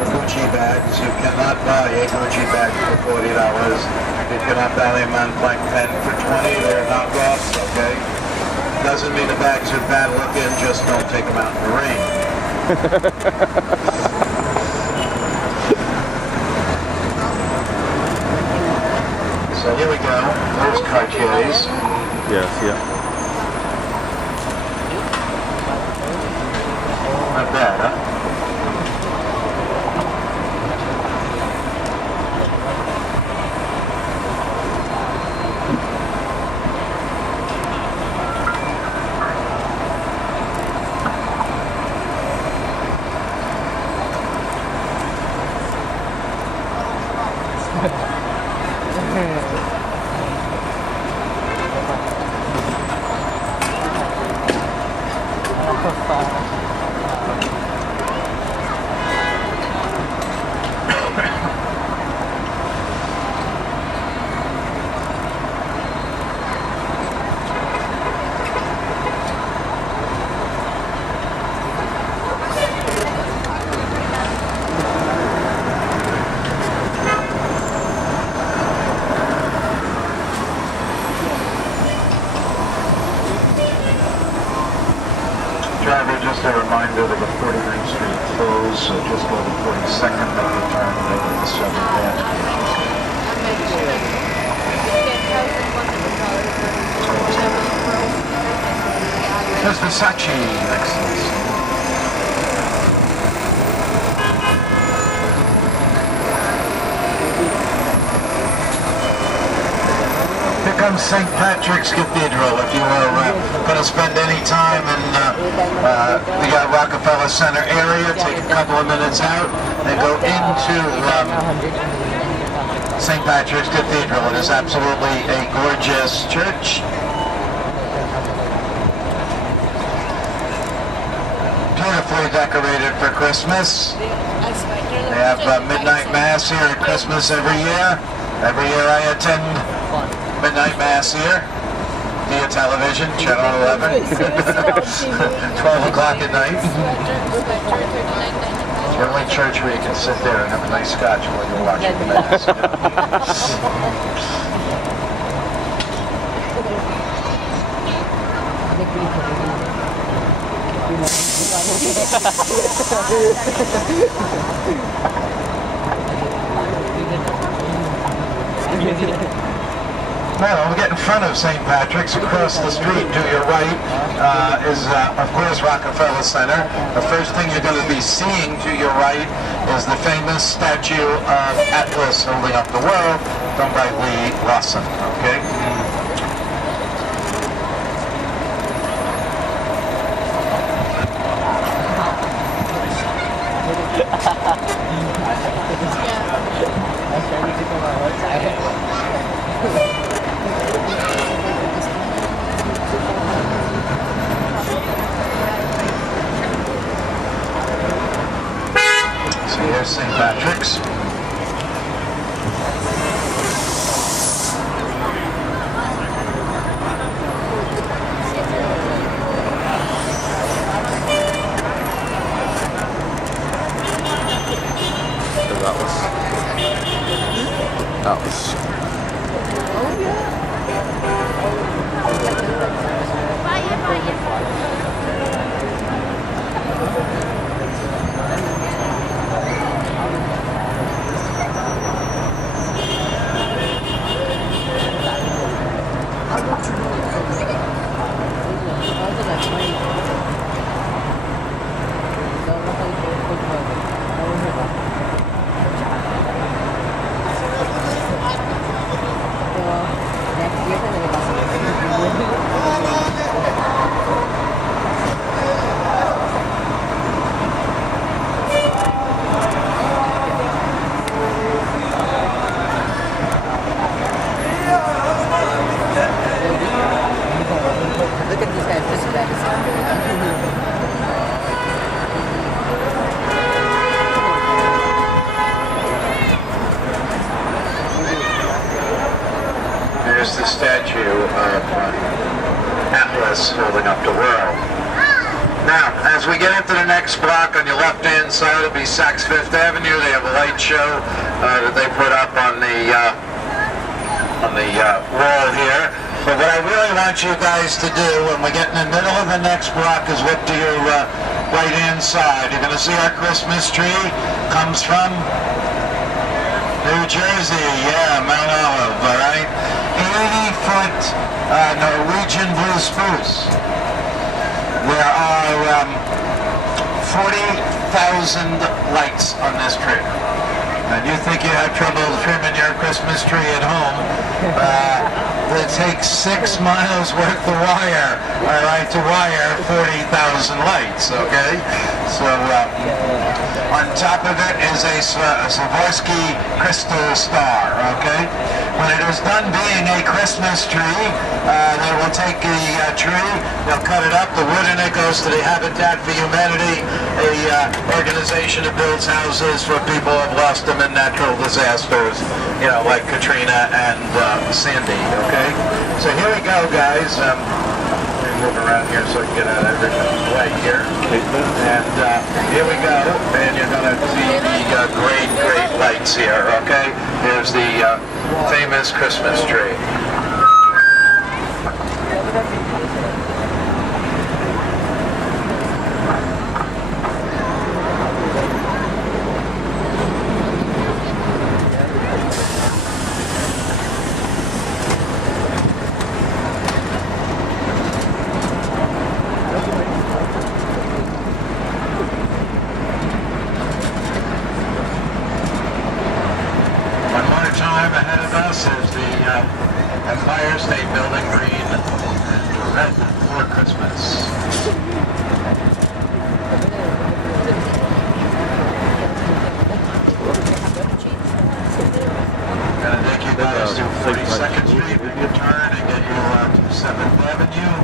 Gucci bags. You cannot buy a Gucci bag for $40. You cannot buy a Montblanc pen for $20. They're knockoffs, okay? Doesn't mean the bags are bad looking, just don't take them out in the rain. So here we go. There's Cartier's. Yes, yeah. Not bad, huh? 42nd, make a turn, make it to 7th There's Versace, excellent. Here comes St. Patrick's Cathedral. If you were going to spend any time in the Rockefeller Center area, take a couple of minutes out and go into St. Patrick's Cathedral. It is absolutely a gorgeous church. Beautifully decorated for Christmas. They have midnight mass here at Christmas every year. Every year I attend midnight mass here via television, channel 11, 12 o'clock at night. It's the only church where you can sit there and have a nice scotch while you're watching the mass. Well, we get in front of St. Patrick's. Across the street to your right is, of course, Rockefeller Center. The first thing you're going to be seeing to your right is the famous statue of Atlas holding up the world, done by Lee Lawson, okay? So here's St. Patrick's. Here's the statue of Atlas holding up the world. Now, as we get into the next block, on your left-hand side will be Saks Fifth Avenue. They have a light show that they put up on the wall here. But what I really want you guys to do when we get in the middle of the next block is look to your right-hand side. You're going to see our Christmas tree comes from New Jersey. Yeah, Mount Olive, all right? 80-foot Norwegian blue spruce. There are 40,000 lights on this tree. And you think you have trouble trimming your Christmas tree at home, it takes 6 miles worth of wire, all right, to wire 40,000 lights, okay? So on top of it is a Swarovski crystal star, okay? When it is done being a Christmas tree, they will take the tree, they'll cut it up, the wood in it goes to the Habitat for Humanity, a organization that builds houses for people who have lost them in natural disasters, you know, like Katrina and Sandy, okay? So here we go, guys. Let me move around here so I can get out of everything's way here. And here we go, and you're going to see the great lights here, okay? Here's the famous Christmas tree. Empire State Building, green and red for Christmas. Gonna take you guys to 42nd Street, we can turn and get you to 7th Avenue,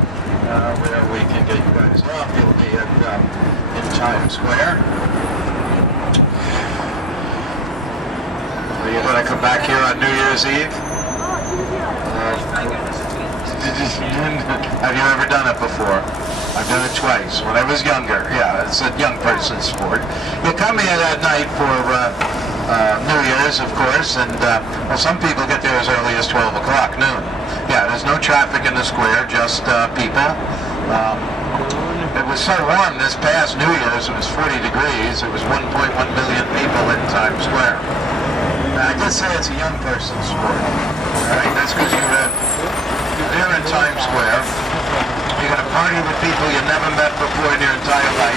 where we can get you guys off. You'll be in Times Square. Are you going to come back here on New Year's Eve? Have you ever done it before? I've done it twice. When I was younger. Yeah, it's a young person's sport. You come here that night for New Year's, of course, and well, some people get there as early as 12 o'clock, noon. Yeah, there's no traffic in the square, just people. It was so warm this past New Year's, it was 40 degrees. It was 1.1 million people in Times Square. I just say it's a young person's sport. All right, that's because you're there in Times Square. You're going to party with people you never met before in your entire life.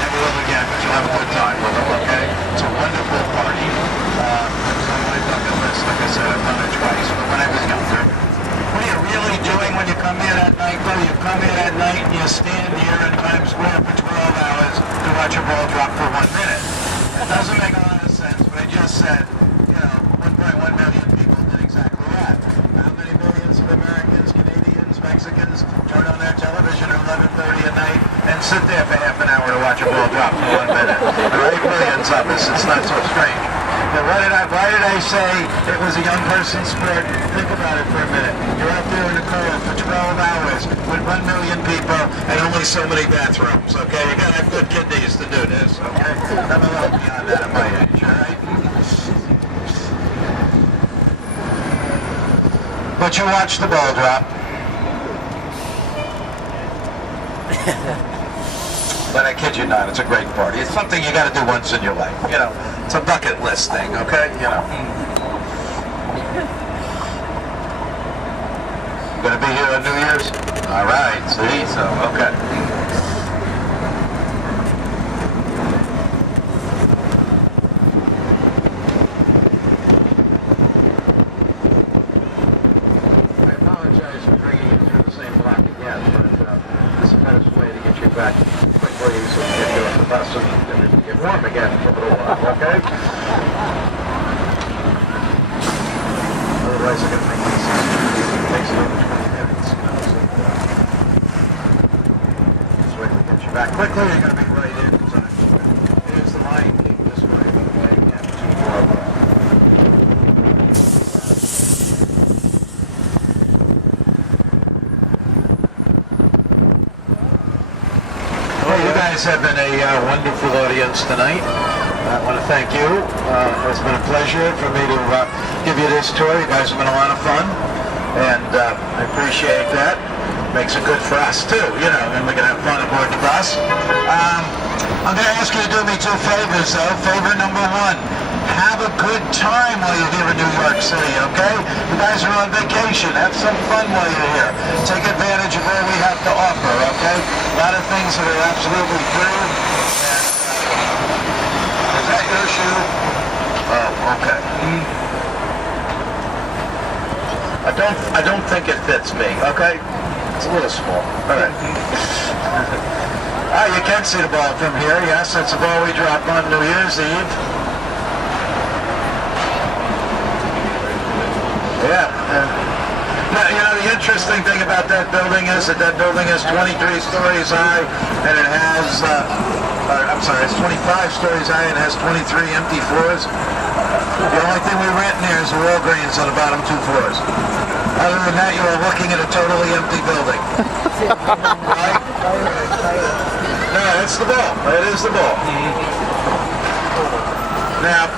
Never will again, but you'll have a good time with them, okay? It's a wonderful party. It's on my bucket list. Like I said, I've done it twice, but when I was younger. What are you really doing when you come here at night, though? You come here at night and you stand here in Times Square for 12 hours to watch a ball drop for 1 minute. It doesn't make a lot of sense, but I just said, 1.1 million people did exactly that. How many millions of Americans, Canadians, Mexicans turn on their television at 11:30 at night and sit there for half an hour to watch a ball drop for 1 minute? All right, millions of us. It's not so strange. But why did I say it was a young person's sport? Think about it for a minute. You're out there in the cold for 12 hours with 1 million people and only so many bathrooms, okay? You gotta have good kidneys to do this, okay? I'm a little beyond that at my age, all right? But you watch the ball drop. But I kid you not, it's a great party. It's something you got to do once in your life. It's a bucket list thing, okay? Gonna be here on New Year's? All right, see, so, okay. Back quickly so we can get you on the bus and get warm again for a little while, okay? Otherwise, I'm going to make this takes over 20 minutes, This way we get you back quickly, you're going to be right in time. Here's the line, keep this way, okay? Yeah, 2 more. You guys have been a wonderful audience tonight. I want to thank you. It's been a pleasure for me to give you this tour. You guys have been a lot of fun, and I appreciate that. Makes it good for us too, and we're going to have fun aboard the bus. I'm going to ask you to do me 2 favors, though. Favor number 1. Have a good time while you're here in New York City, okay? You guys are on vacation. Have some fun while you're here. Take advantage of all we have to offer, okay? A lot of things that are absolutely free. And, is that your shoe? Oh, okay. I don't think it fits me, okay? It's a little small. All right. You can see the ball from here. Yes, that's the ball we drop on New Year's Eve. Yeah. Now, the interesting thing about that building is that building is 23 stories high, and it has, it's 25 stories high and has 23 empty floors. The only thing we rent in here is the Walgreens on the bottom 2 floors. Other than that, you are looking at a totally empty building. Right? No, it's the ball. It is the ball. Now,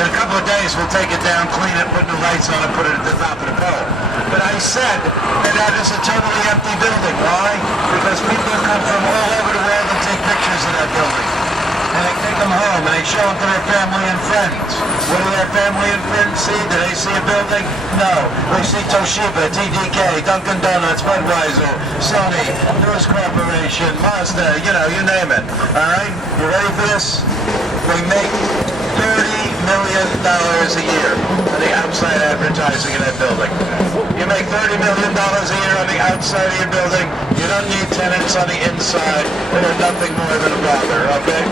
in a couple of days, we'll take it down, clean it, put new lights on it, put it at the top of the pole. But I said that is a totally empty building. Why? Because people come from all over the world and take pictures of that building. And they take them home and they show them to their family and friends. What do their family and friends see? Do they see a building? No. They see Toshiba, TDK, Dunkin' Donuts, Budweiser, Sony, News Corporation, Mazda, you name it. All right? You ready for this? We make $30 million a year. the outside advertising in that building. You make $30 million a year on the outside of your building. You don't need tenants on the inside. They're nothing more than a bother, okay?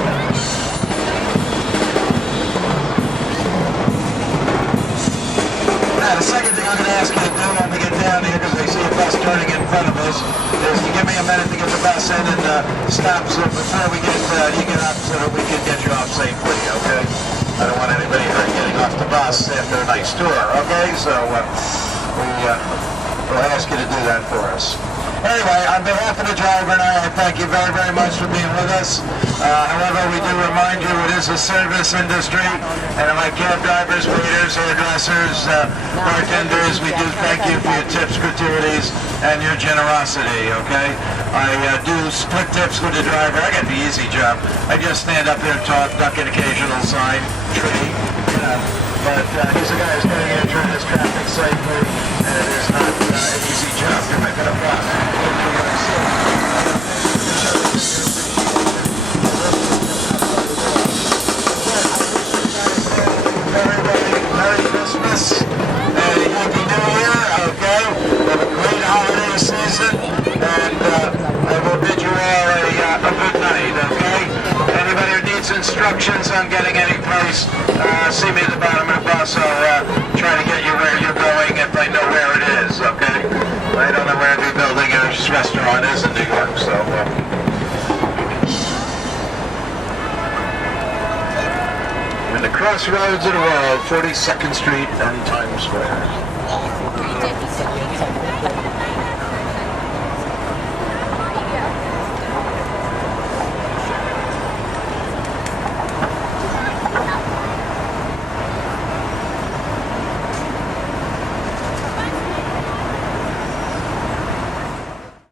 Now, the second thing I'm going to ask you to do when we get down here, because I see a bus turning in front of us, is to give me a minute to get the bus in and stop so before we get you get up so that we can get you off safely, okay? I don't want anybody hurt getting off the bus after a nice tour, okay? So we'll ask you to do that for us. Anyway, on behalf of the driver and I thank you very, very much for being with us. However, we do remind you it is a service industry, and like cab drivers, waiters, hairdressers, bartenders, we do thank you for your tips, gratuities, and your generosity, okay? I do split tips with the driver. I got the easy job. I just stand up here and talk, duck an occasional sign, tree, you know. But he's a guy who's going to enter this traffic safely, and it is not an easy job. You might get a bus. Everybody, Merry Christmas and Happy New Year, okay? Have a great holiday season, and I will bid you all a good night, okay? Anybody who needs instructions on getting any place, see me at the bottom of the bus. I'll try to get you where you're going if I know where it is, okay? I don't know where every building or restaurant is in New York, so... in the crossroads of the world, 42nd Street and Times Square.